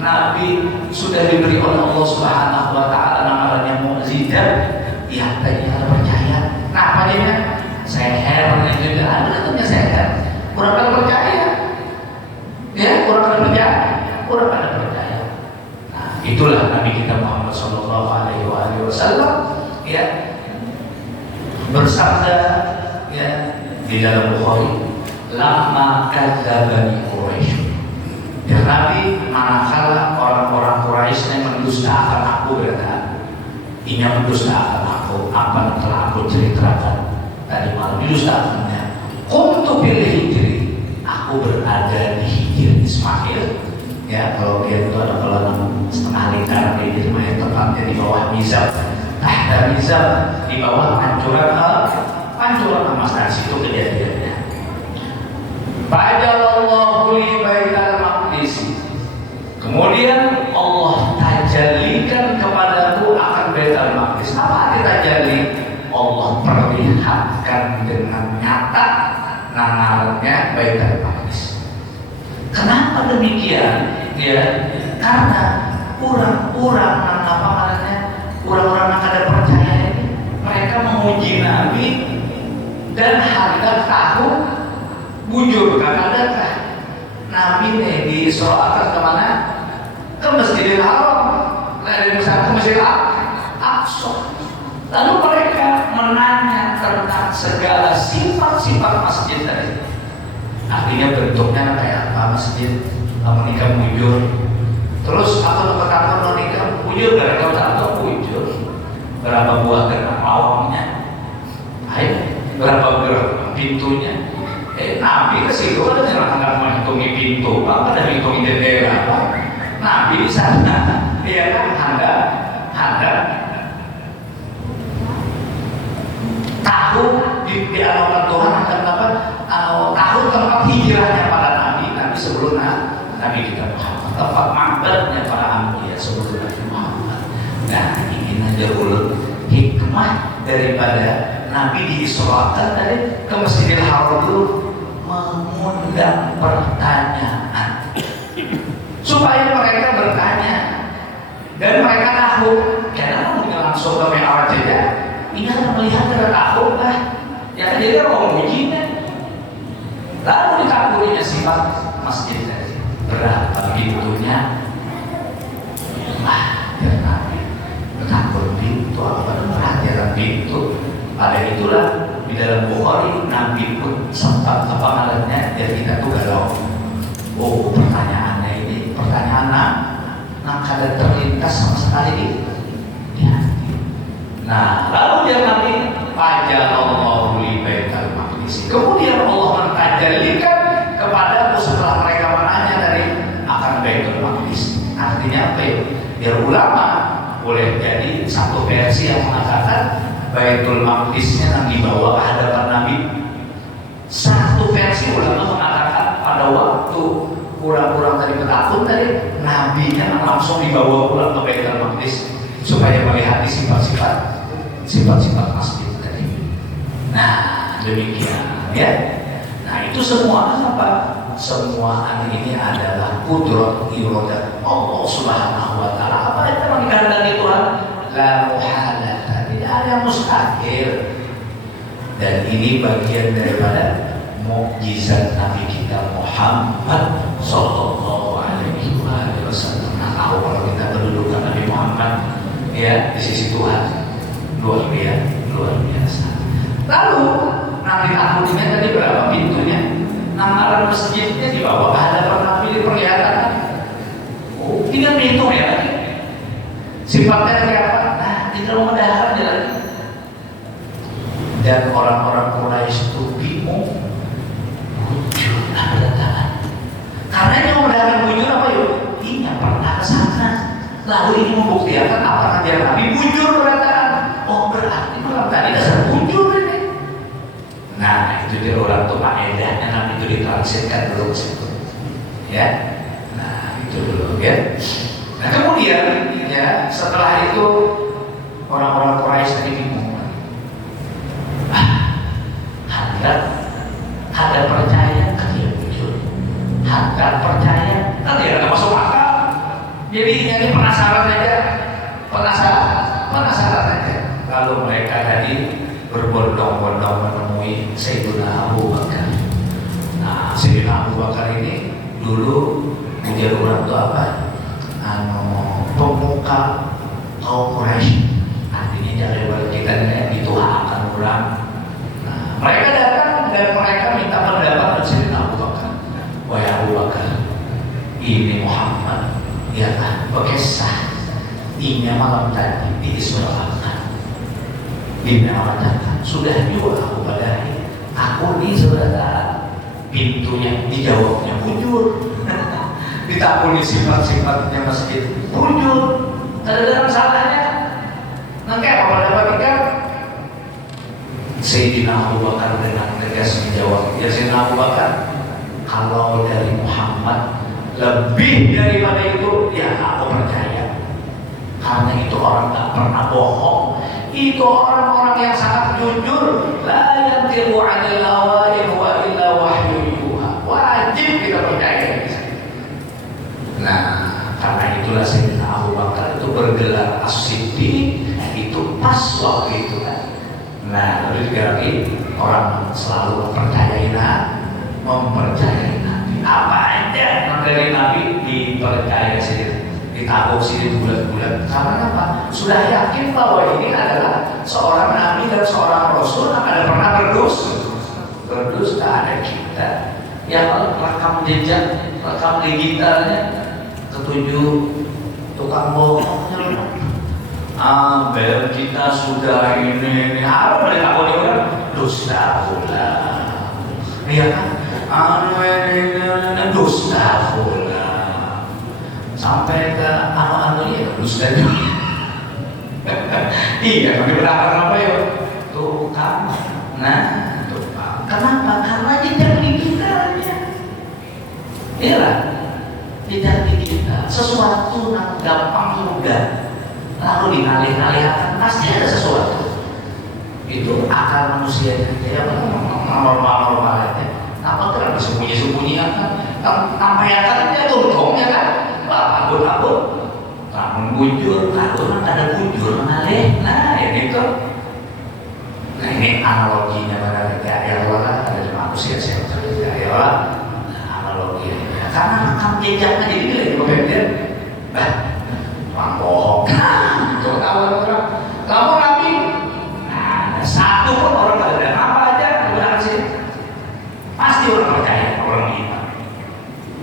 Nabi sudah diberi oleh Allah Subhanahu Wa Taala namanya mukjizat. Ya tadi ada percaya. Nah apa dia? Seher juga ada katanya seher. Kurang ada percaya. Ya kurang ada percaya. Nah itulah Nabi kita Muhammad SAW ya bersabda ya di dalam Bukhari, lama kadzdzabani Quraisy. Ya Nabi manakala orang-orang Quraisy yang mendustakan aku berkata, ini mendustakan aku apa yang telah aku ceritakan tadi malam didustakannya. Kuntu bil hijri, aku berada di hijir Ismail. Ya kalau dia itu ada kolam setengah lingkaran di Ismail tepatnya di bawah Mizab. Tahta Mizab di bawah pancuran emas. Nah situ kejadiannya. Fajallallahu li baital maqdis. Kemudian Allah tajallikan kepadaku akan Baitul Maqdis. Apa arti tajalli? Allah perlihatkan dengan nyata nanarnya Baitul Maqdis. Kenapa demikian? Ya, karena orang-orang yang ada percaya ini mereka menguji Nabi dan harga tahu bujur adakah Nabi nih disolatkan kemana? Ke Masjidil Haram. Dari ke Masjidil Aqsa. Lalu mereka menanya tentang segala sifat-sifat masjid tadi. Artinya bentuknya kayak apa masjid? Menikah bujur. Terus atau berkata menikah bujur dari kau tahu bujur. Berapa buah gerbang lawangnya? Berapa gerbang pintunya? Nabi ke situ ada yang nggak menghitungi pintu, apa ada menghitungi jendela apa? Nabi di sana, dia kan Anda tahu di hadapan Tuhan akan apa? Tahu tempat hijrahnya para nabi sebelum Nabi kita Muhammad, tempat mangkatnya para ambiya sebelum Nabi Muhammad. Nah ini aja hikmah daripada Nabi diisrakan tadi ke Masjidil Haram dulu mengundang pertanyaan supaya mereka bertanya dan mereka tahu. Karena mungkin langsung ke Mi'raj saja ini akan melihat dan tahu lah ya kan dia mau ujinya. Lalu dikaburinya sifat masjid tadi berapa pintunya? Ya Nabi bertakbur pintu apa dan perhatian pintu. Pada itulah di dalam Bukhari Nabi pun sempat apa namanya ya kita tuh galau. Oh pertanyaannya ini pertanyaan kada terlintas sama sekali ya. Nah lalu dia Nabi fajallallahu li baitul maqdis. Kemudian Allah mentajalikan kepada setelah mereka menanya dari akan Baitul Maqdis. Artinya apa ya? Biar ulama boleh jadi satu versi yang mengatakan Baitul Maqdisnya yang dibawa ke hadapan Nabi. Satu versi ulama mengatakan pada dibawa pulang ke Baitul Maqdis supaya melihat sifat-sifat masjid tadi. Nah, demikian ya. Nah, itu semua apa? Semua ini adalah kudrat iradah Allah Subhanahu wa taala. Apa yang memang dikehendaki Tuhan? La muhalata, tidak ada yang mustahil. Dan ini bagian daripada mukjizat Nabi kita Muhammad sallallahu alaihi wasallam. Nah, tahu kalau kita kedudukan Nabi Muhammad ya di sisi Tuhan luar biasa. Lalu Nabi tahunnya tadi berapa pintunya? Nama masjidnya di bawah ada pernah pilih perlihatkan. Oh, tinggal pintu ya lagi. Sifatnya kayak apa? Nah, tinggal mendahar aja lagi. Dan orang-orang Quraisy itu bingung. Bujur berdatangan. Karena yang mendahar bujur apa yuk? Ini pernah ke sana. Lalu ini membuktikan apakah dia Nabi bujur berdatangan. Oh, berarti malam tadi dasar bujur ini. Nah, itu dia orang tuh faedahnya Nabi itu ditranslitkan dulu ke situ. Ya. Nah, itu dulu ya. Nah, kemudian ya setelah itu orang-orang Quraisy tadi bingung. Ada percaya kan dia bujur. Ada percaya kan dia nggak masuk akal. Jadi penasaran aja. Penasaran aja. Lalu mereka tadi berbondong-bondong menemui Sayyidina Abu Bakar. Nah, Sayyidina Abu Bakar ini dulu ujar orang itu apa? Pemuka kaum Quraisy. Artinya dari kita ini dituhankan orang. Nah, mereka datang dan mereka minta pendapat dari Sayyidina Abu Bakar. Wahai Abu Bakar, ini Muhammad ya kan berkisah. Ini malam tadi diisraelkan. Ini mengatakan sudah juga aku badai. Aku ini saudara pintunya dijawabnya bujur. Ditakuni sifat-sifatnya masjid bujur. Ada salahnya. Nanti apa pada ketika Sayyidina Abu Bakar dengan tegas menjawab, ya Sayyidina Abu Bakar, kalau dari Muhammad lebih daripada itu ya aku percaya. Karena itu orang tak pernah bohong. Itu orang-orang yang sangat jujur. La yantiqu 'anil hawa in huwa illa wahyun yuha. Wajib kita percaya. Nah, karena itulah Sayyidina Abu Bakar itu bergelar As-Siddiq. Itu pas waktu itu kan. Nah, lalu juga lagi orang selalu mempercayai Nabi. Apa aja dari Nabi dipercaya sendiri. Ditabuk sini bulan-bulan. Karena apa? Sudah yakin bahwa ini adalah seorang nabi dan seorang rasul yang ada pernah berdusta ada kita yang rekam jejak, rekam digitalnya ketujuh tukang bohong. Bel kita sudah ini harus boleh takut orang dusta pula. Iya kan? Dusta pula. Sampai ke anu-anunya dusta juga. Iya, tapi berapa apa ya? Tukang. Nah, tukang. Kenapa? Karena jejak digitalnya. Iya lah. Jejak digital. Sesuatu yang gampang mudah. Lalu dinalih-nalihkan pasti ada sesuatu. Itu akal manusia ya normal-normal aja. Apa terang disembunyi-sembunyikan kan? Tampayakan dia tuntung ya kan? Abun-abun, namun bujur, abun ada bujur menalih. Nah ini tuh. Nah ini analoginya pada ya Allah ada di manusia saya ya Allah. Nah analoginya karena rekam jejaknya jadi nilai pembeda. Nah, bohong. Itu tahu orang. Kamu Nabi. Nah, satu pun orang nggak ada apa aja udah sih. Pasti orang percaya, orang iman.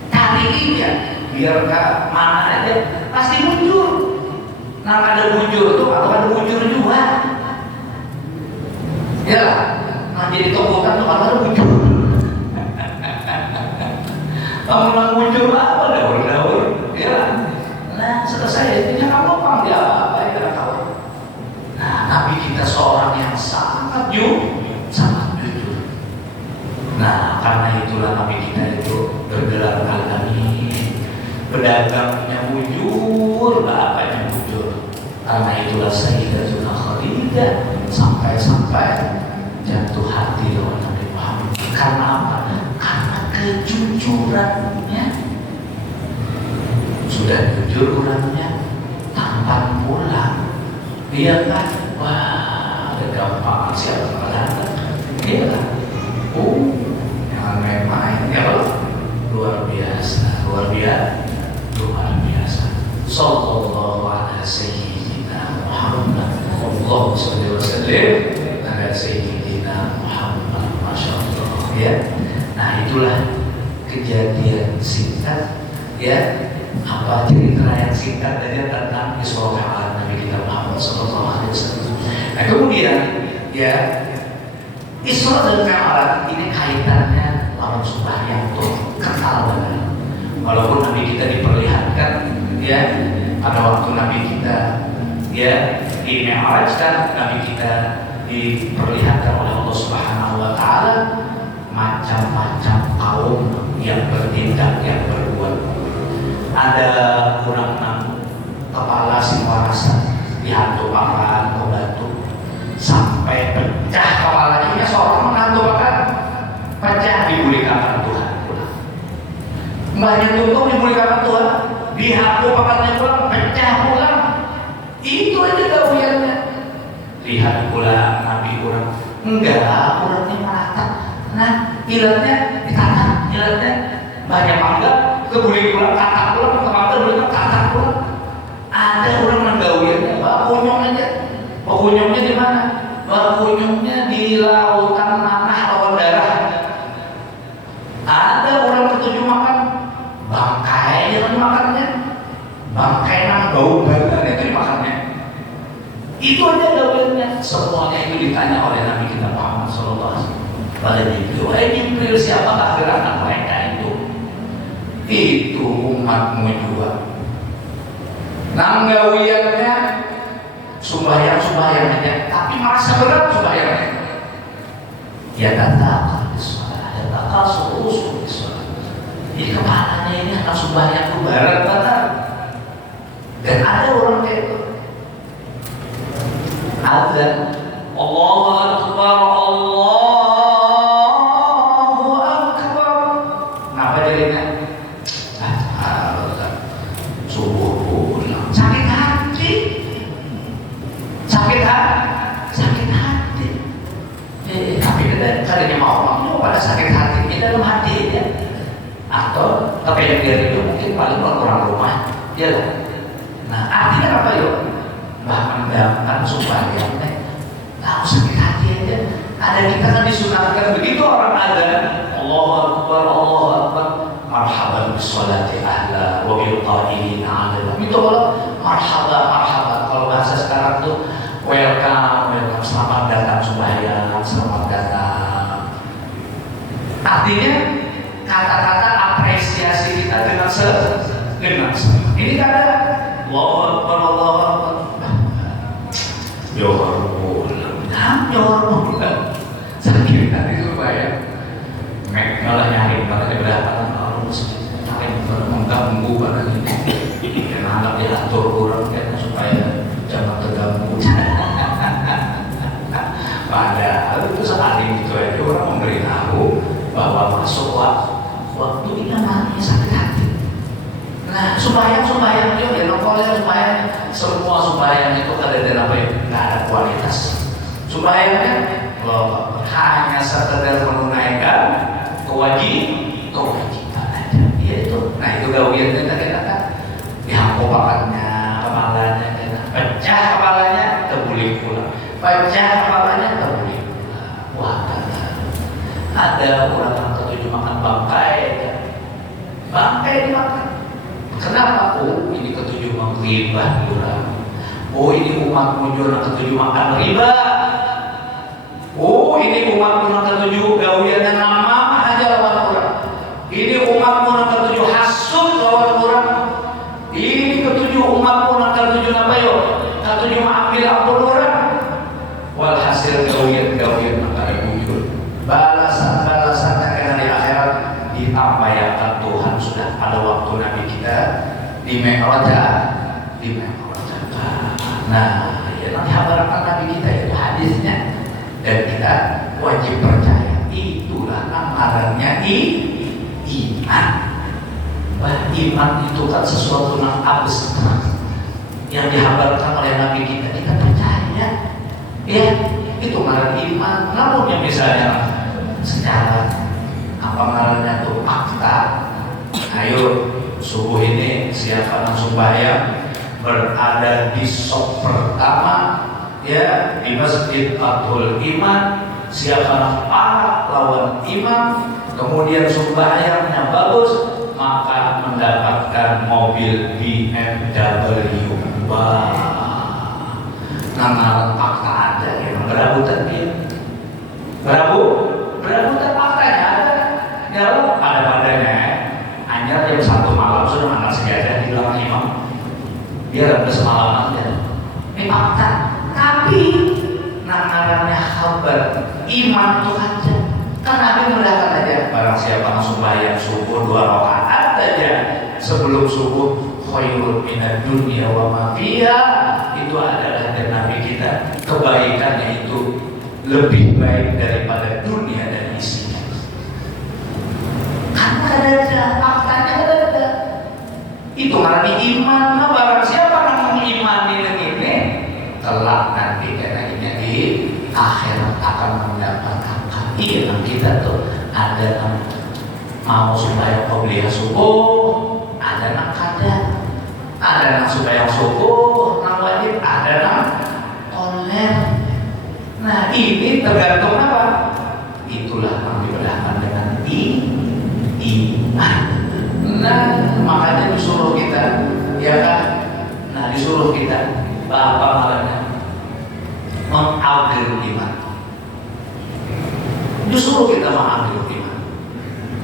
Cari dia, biar ke mana aja, pasti muncul. Nah, ada muncul tuh, atau ada muncul juga. Ya lah, nah jadi tokokan tuh ada muncul. Kamu muncul apa? Daur-daur, ya lah. Nah, selesai itu kamu panggil apa ya kawan. Nah, Nabi kita seorang yang sangat jujur. Nah, karena itulah Nabi kita itu bergelar al-amin, pedagangnya bujur itulah Sayyidatuna Khadidah sampai jatuh hati oleh Nabi Muhammad. Karena apa? Karena kejujurannya. Sudah jujur orangnya, tampan pulang. Iya kan? Wah, ada gampang siapa datang. Iya kan? Jangan main-main ya loh. Luar biasa. Sallallahu ala sayyidina Muhammad. Allahumma shalli wa sallim ala sayyidina Muhammad. Masya Allah ya. Nah itulah kejadian singkat ya, apa cerita yang singkat saja tentang Isra Mi'raj Nabi kita Muhammad sallallahu alaihi wasallam. Nah kemudian ya, Isra dan Mi'raj ini kaitannya lawan sembahyang tuh kental banget. Walaupun Nabi kita diperlihatkan ya, pada waktu Nabi kita ya di Mi'raj kan, Nabi kita diperlihatkan oleh Allah Subhanahu wa taala macam-macam kaum yang bertindak, yang berbuat. Ada kurang kepala si parasa dihantu pakan ke batu sampai pecah kepalanya. Seorang menghantu pakan pecah, dibulikakan Tuhan pulang. Mbahnya tutup, dibulikakan Tuhan, dihantu pakannya pulang, pecah pulang. Itu aja gawiannya. Lihat pula Nabi orang enggak, orangnya merata. Nah ilatnya ditahan, ilatnya banyak panggap, kebulik pulang, katak pulang, kemana pulang, katak pulang. Ada orang menggawiannya, bakunyong aja. Bakunyongnya di mana? Bakunyongnya di lautan nanah lawan darah. Ada orang ketujuh makan bangkai yang dimakannya, bangkai nang bau badan itu dimakannya. Itu aja gawiannya. Semuanya itu ditanya oleh Nabi kita Muhammad sallallahu alaihi wasallam pada Jibril. Jibril, siapakah gerangan mereka itu? Itu umatmu juga. Nang gawiannya sembahyang aja, tapi merasa berat sembahyangnya. Ya kata seluruh sholat. Jadi kepalanya ini akan sembahyang itu berat banget. Dan ada orang kayak itu. Azan, Allahu Akbar, Allahu Akbar. Kenapa jadinya? Subuh pulang. Sakit hati. Tapi tadinya mau pada sakit hati ini dalam hati ya. Atau kepengen dia itu mungkin paling orang rumah, ya lah. Nah artinya apa yuk? Bahkan mendamkan sembahyangnya, tahu sakit hati aja. Ada kita kan disunatkan begitu orang ada Allahu Akbar, Allahu Akbar, marhaban bisolati ahla wa bil qailina ala. Itu kalau marhaban. Kalau bahasa sekarang tuh welcome, selamat datang sembahyang, selamat datang. Artinya kata-kata apresiasi kita dengan ini kan ada Allahu Akbar, Allahu Akbar. Johor pulang sakit hati supaya malah nyari makanya berapa harus nyari mengganggu pada ini dan anak diatur kurang kan supaya jangan terganggu. Padahal itu sekali gitu aja orang memberitahu bahwa masuk waktu ini namanya sakit hati. Nah sembahyang juga ya nokolnya sembahyang, semua sembahyang itu ada dan apa ya, nggak ada kualitas. Sembahyangnya hanya sekedar menunaikan kewajiban aja. Itu. Nah itu gawiannya tadi kata dihampuk pakannya, kepalanya, pecah kepalanya, terbulik pulang. Pecah kepalanya, terbulik pulang. Wah kata ada orang yang ketujuh makan bangkai dimakan. Kenapa? Oh ini ketujuh makan riba orang. Oh ini umat muncul ketujuh makan riba. Oh ini umat yang ketujuh gawian yang nama aja lawan orang. Ini umat yang ketujuh hasud lawan orang. Ini ketujuh umat yang ketujuh apa yo? Ketujuh ambil ampun orang. Walhasil gawian maka muncul. Balasan akan di akhirat ditambaykan Tuhan sudah pada waktu Nabi kita di Mi'raj. Nah dan kita wajib percaya. Itulah amalannya iman. Bah, iman itu kan sesuatu yang abstrak yang dihabarkan oleh Nabi kita percaya. Ya, itu ngaran iman. Namun yang misalnya secara apa ngarannya tuh fakta. Ayo subuh ini siapa yang sembahyang berada di sop pertama ya di Masjid Fathul Iman, siapa yang parah lawan imam kemudian sembahyangnya bagus maka mendapatkan mobil BMW. Wah, nama fakta ada yang berabutan dia. Berabutan faktanya ada. Ya Allah, ada padanya. Hanya jam 1 malam sudah makan sejadah di belakang imam. Dia udah semalaman aja. Ini fakta. Tapi namanya kabar iman itu aja. Kan Nabi mengatakan aja barang siapa yang sembahyang subuh 2 rakaat aja sebelum subuh khairul minad dunya wa ma fiha, itu adalah dari Nabi kita kebaikannya itu lebih baik daripada dunia dan isinya. Kan ada faktanya ada. Itu arti iman. Nah, barang siapa yang mengimani ini kelak nanti katanya di akhirat akan mendapatkan yang kita tuh ada yang mau supaya qobliyah subuh, ada yang ada yang supaya subuh, yang wajib, ada yang koler. Nah ini tergantung apa? Itulah yang dibedakan dengan iman. Nah makanya disuruh kita, ya kan? Nah disuruh kita apa namanya? Mengambil iman. Disuruh kita mengambil iman.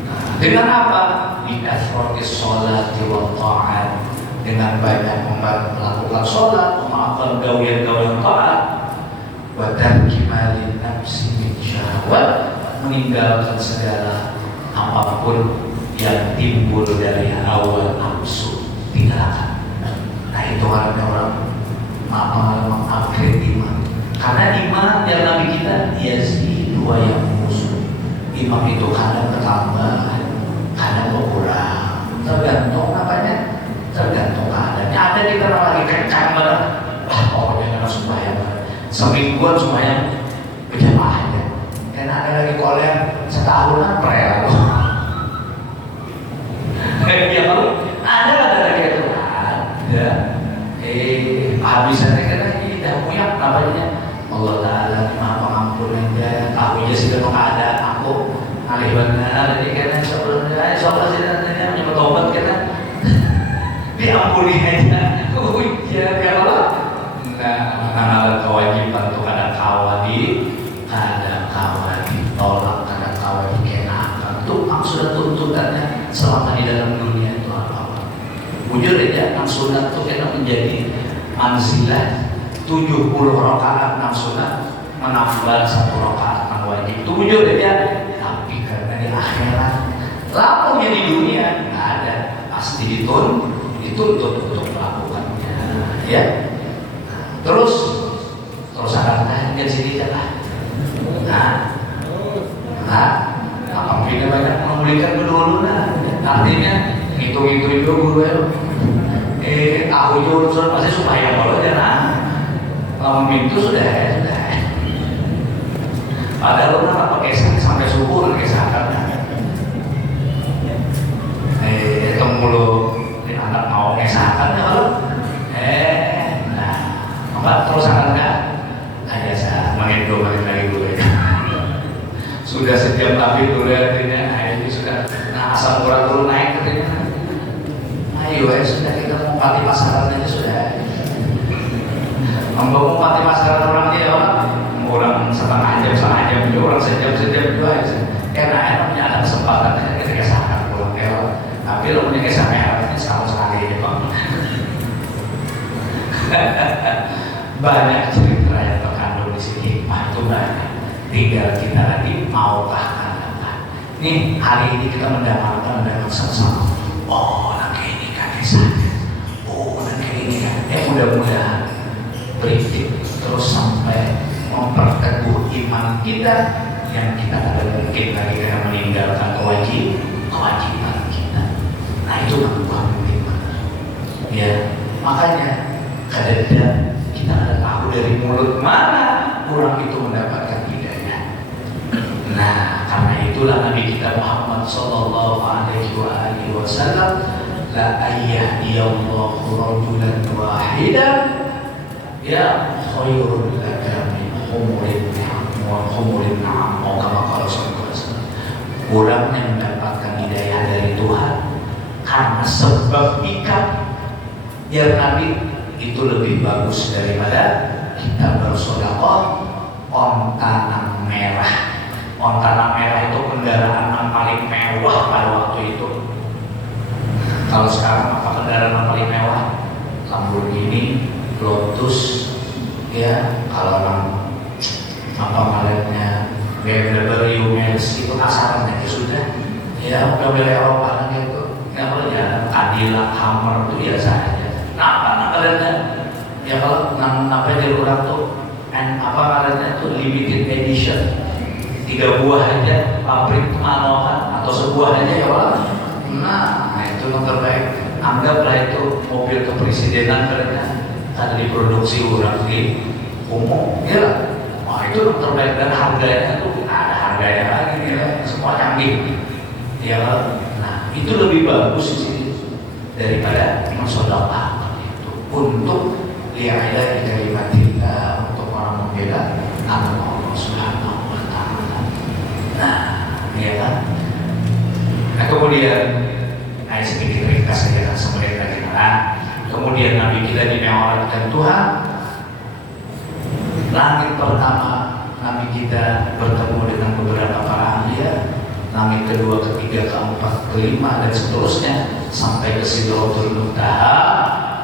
Nah, dengan apa? Bikasrotis sholat wa ta'at, dengan banyak melakukan sholat, melakukan gawian-gawian ta'at, wa tarki malin nafsi min syahwat, meninggalkan segala apapun yang timbul dari awal nafsu, tinggalkan. Nah itu orang mengupgrade iman. Karena iman yang Nabi kita yazid wa yanqus. Imam itu kadang bertambah, kadang berkurang, tergantung apanya, tergantung keadaannya. Ada di kita lagi kencang banget, pokoknya nggak sembahyang, semingguan sembahyang berjamaah aja. Dan ada lagi koler setahunan prel. Ya kalau ada lagi itu ada, habisannya kan tidak punya namanya. Allah Ta'ala maha pengampun aja. Aku aja sih kalau ada aku alih benar. Jadi karena sebelumnya soalnya sih nantinya menyebut tobat kita diampuni aja. Ujian ya Allah. Nah, ada kewajiban untuk ada kawadi, tolak, ada kawadi kenakan. Itu maksud tuntutannya selama di dalam dunia itu apa? Jujur aja, sunat itu kena menjadi manzilah 70 rakaat 6 sunat menambah 1 rakaat 6 wajib. Itu wujud aja. Tapi karena di akhirat lakunya di dunia nggak ada, pasti dituntut untuk melakukannya. Ya. Terus akan tanya sini lah. Apa kita banyak memulihkan dulu nah. Artinya hitung-hitung dulu ya. Aku juga pasti supaya kalau dia lawan pintu sudah. Padahal lu nggak pakai sampai subuh pakai sakat. Temu lu di anak mau sakat ya kalau. Apa terus akan nggak? Ada saya menit 2 menit lagi dulu. Sudah sejam tapi dulu artinya ini sudah. Nah asal kurang dulu naik katanya. Ayo sudah kita mau pati pasaran aja sudah. Membawa pati pasaran orang dia orang setengah jam juga orang sejam juga karena enak punya ada kesempatan ketika sangat pulang tapi lo punya kesamaan ini setahun sekali aja bang. Banyak cerita yang terkandung di sini itu banyak, tinggal kita lagi maukah katakan. Nih hari ini kita mendapatkan dengan sama-sama. Oh lagi ini kan sakit, oh lagi ini kan mudah-mudahan berhenti terus sampai memperteguh iman kita yang kita tidak mungkin lagi karena meninggalkan kewajiban kita. Nah itu bukan mungkin benar. Ya, makanya kadang-kadang kita ada tahu dari mulut mana orang itu mendapatkan hidayah. Nah, karena itulah Nabi kita Muhammad sallallahu alaihi wasallam la ayyadiyallahu rajulan wahidan ya khairul laka min humurin na'am wa kama qala sallallahu alaihi wasallam. Orang yang mendapatkan hidayah dari Tuhan karena sebab ikat ya Nabi itu lebih bagus daripada kita bersedekah onta merah. Onta merah itu kendaraan yang paling mewah pada waktu itu. Kalau sekarang apa kendaraan yang paling mewah? Lamborghini, Lotus, ya kalau apa maletnya BMW, Mercedes itu kasarannya ya sudah. Ya mobil Eropa gitu. Ya kalau ya Cadillac, Hummer itu biasa aja. Nah apa kalian? Ya kalau namanya dari orang tuh apa kalian tuh limited edition. 3 buah aja pabrik manokan atau sebuah aja ya Pak. Nah itu yang terbaik. Anggaplah itu mobil kepresidenan karena ada diproduksi orang di umum ya. Wah itu yang terbaik dan harganya tuh ada harganya lagi ya. Semua canggih ya. Nah itu lebih bagus sih daripada bersedekah itu untuk li'ila kalimatillah, untuk orang membela nama Allah Subhanahu wa taala. Nah, ya kan? Nah, kemudian sedikit ringkas saja kan semenit lagi. Kemudian Nabi kita dimewaratkan Tuhan. Langit pertama Nabi kita bertemu dengan beberapa para anbiya. Langit kedua, ketiga, keempat, kelima dan seterusnya sampai ke Sidratul Muntaha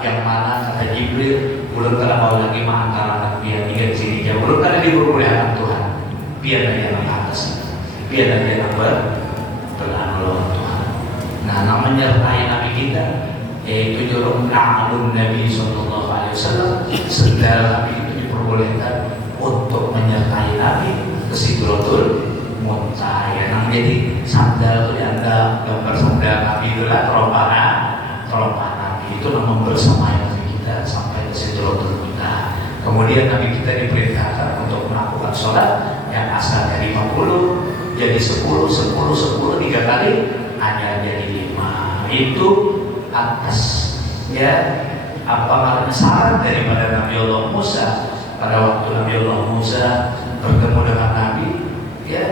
yang mana kata Jibril belum terlalu lagi antara Nabi yang tiga sini jauh belum ada diperbolehkan Tuhan biar ada yang atas biar ada yang berlalu Tuhan. Nah namanya menyertai Nabi kita yaitu jurung na'alun Nabi sallallahu alaihi wasallam. Segala Nabi itu diperbolehkan untuk menyertai Nabi ke Sidratul Muntaha. Yang jadi sandal itu dianggap gambar sandal Nabi itulah terompah Nabi itu memang bersamai Nabi kita sampai ke Sidratul Muntaha. Kemudian Nabi kita diperintahkan untuk melakukan sholat yang asalnya 50 jadi 10 3 kali hanya jadi 5. Itu atas ya apa namanya saran daripada Nabi Allah Musa pada waktu Nabi Allah Musa bertemu dengan Nabi ya.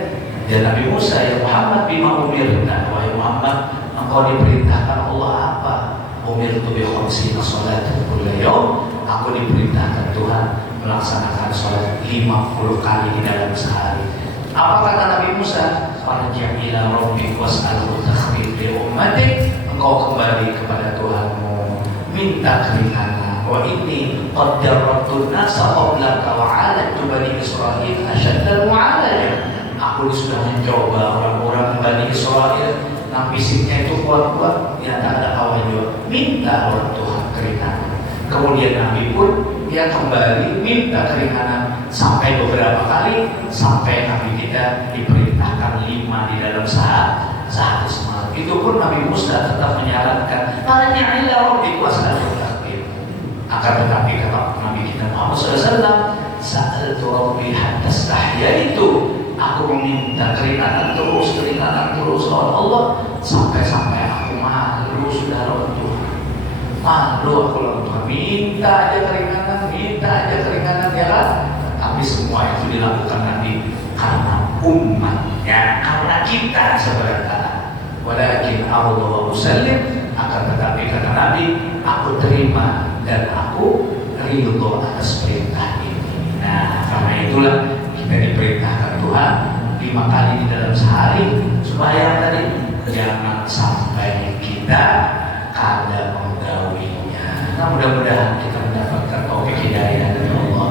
Dan Nabi Musa ya Muhammad bima umirta, wahai Muhammad engkau diperintahkan Allah apa? Umirtu bi khamsina sholatan kulla yaum, aku diperintahkan Tuhan melaksanakan sholat 50 kali di dalam sehari. Apa kata Nabi Musa? Farji' ila rabbik was'alhu takhfif li ummatik, engkau kembali kepada Tuhanmu minta keringanan. Wa inni qad jarrabtu an-nasa qablaka wa 'aladtu bani Israil ashaddal mu'alajah. Aku sudah mencoba orang-orang Bani Israil yang fisiknya itu kuat-kuat, ya tak ada kawan juga. Minta orang Tuhan keringanan. Kemudian Nabi pun dia kembali minta keringanan sampai beberapa kali sampai Nabi kita diperintahkan 5 di dalam sehari semalam. Itu pun Nabi Musa tetap menyarankan farji' ila rabbik was'alhu takhfif. Akan tetapi kata Nabi kita Muhammad SAW, sa'altu rabbi hatta stahyaitu. Aku meminta keringanan terus lawan Allah sampai aku malu sudah lawan Tuhan. Malu aku lawan Tuhan. Minta aja keringanan ya kan. Tapi semua itu dilakukan Nabi karena umatnya, karena kita sebenarnya. Walakin Allah wa usallim, akan tetapi kata Nabi, aku terima dan aku ridho atas perintah ini. Nah karena itulah kita diperintahkan Tuhan 5 kali di dalam sehari supaya tadi jangan sampai kita kada menggawinya. Nah mudah-mudahan kita mendapatkan taufik hidayah dari Allah.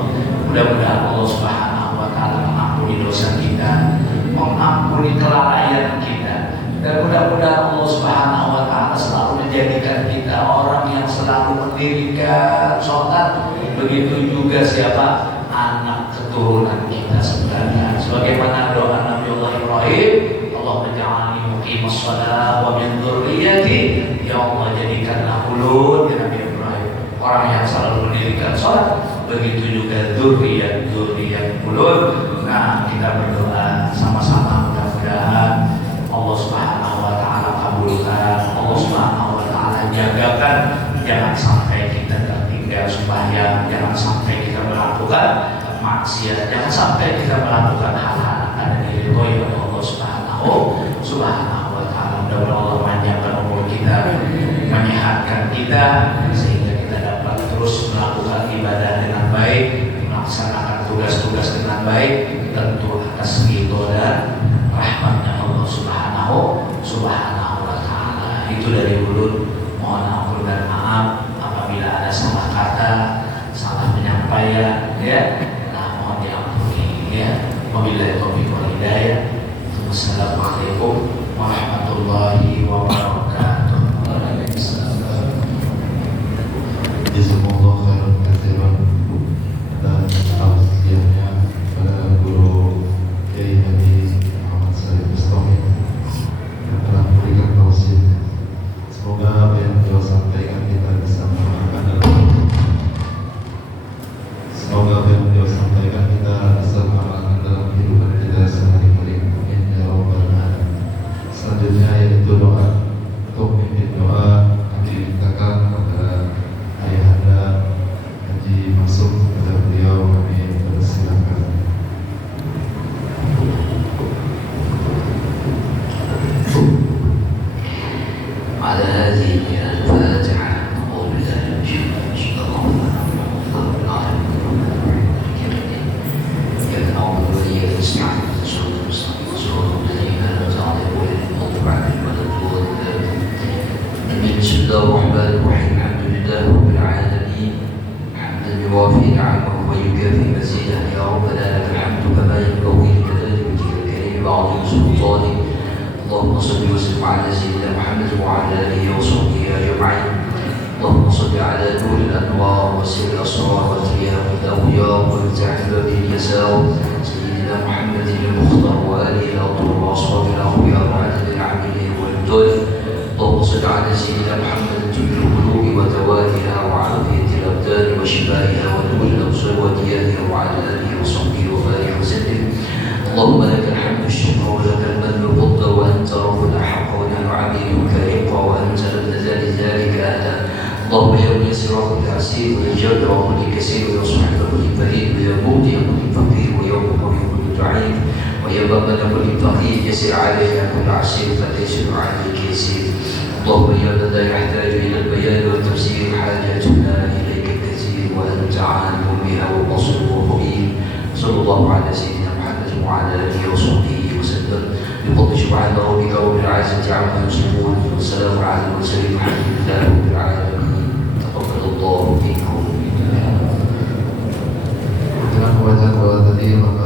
Mudah-mudahan Allah Subhanahu wa taala mengampuni dosa kita, mengampuni kelalaian kita, dan mudah-mudahan Allah Subhanahu wa taala selalu menjadikan kita orang yang selalu mendirikan sholat. Begitu juga siapa anak keturunan keturunan kita sekalian. Sebagaimana doa Nabi Allah Ibrahim, Allahumma ja'alni muqimas shalah wa min dzurriyyati. Ya Allah, jadikanlah ulun ya Nabi Ibrahim orang yang selalu mendirikan sholat, begitu juga dzurriyyat ulun. Nah, kita berdoa sama-sama, mudah-mudahan Allah Subhanahu wa taala kabulkan, Allah Subhanahu wa taala jagakan, jangan sampai kita tertinggal sembahyang, jangan sampai kita melakukan maksiat, jangan sampai kita melakukan hal-hal yang ada diridhoi oleh Allah Subhanahu wa taala. Mudah-mudahan Allah panjangkan umur kita, menyehatkan kita sehingga kita dapat terus melakukan ibadah dengan baik, melaksanakan tugas-tugas dengan baik, tentu atas ridho dan rahmatnya Allah Subhanahu wa taala. Itu dari ulun, mohon ampun dan maaf apabila ada salah kata, salah penyampaian ya. Nah, mohon diampuni ya. Wabillahi taufiq wal hidayah. Wassalamualaikum warahmatullahi wabarakatuh. Jazakumullah khairan katsiran. Dan tausiahnya pada guru Kiai Haji Muhammad Salim Bustami yang telah memberikan tausiah. Semoga apa yang beliau sampaikan kita bisa mengamalkan dalam kehidupan kita sehari-hari. Amin ya rabbal alamin. Selanjutnya yaitu doa. Untuk memimpin doa kami mintakan kepada Ayahanda Haji Masuk, kepada beliau kami persilakan. على هذه الفاتحة أعوذ بالله من الشيطان الرجيم رب العالمين إياك نعبد وإياك نستعين صراط الذين أنعمت عليهم غير المغضوب عليهم ولا الضالين. بسم الله الرحمن الرحيم الحمد لله رب العالمين حمدا يوافي نعمه ويكافي مزيده. يا ربنا لك الحمد كما ينبغي لجلال وجهك الكريم وعظيم سلطانك. اللهم صل وسلم على سيدنا محمد وعلى اله وصحبه اجمعين. اللهم صل على نور الانوار وسر الاسرار وترياق الاغيار ومفتاح باب اليسار سيدنا محمد المختار واله الاطهار واصحابه الاخيار وعدد العاملين والدول. اللهم صل على سيدنا محمد طب القلوب ودوائها وعافيه الابدان وشفائها ونور الابصار وديائها وعلى اله وصحبه وبارك وسلم. اللهم لك الحمد الشكر ولك المن والفضل وانت ربنا حق ونحن عبيدك حقا وانت لم نزل ذلك اهلا. اللهم يا ميسر كل عسير ويا جابر كل كثير ويا صاحب كل فريد ويا مبدي كل فقير ويا مقوي كل ضعيف ويا بابنا كل فقير يسر علينا كل عسير فتيسر عليك يسير. اللهم يا من لا يحتاج الى البيان والتفسير حاجاتنا اليك كثير وانت عالم بها وبصر وخبير. صلى الله على سيدنا وعلى آله وصحبه وسلم بفضل سبحان ربك رب العزة عما يصفون والسلام على المرسلين والحمد لله رب العالمين. تقبل الله منكم. Dengan wajah tadi maka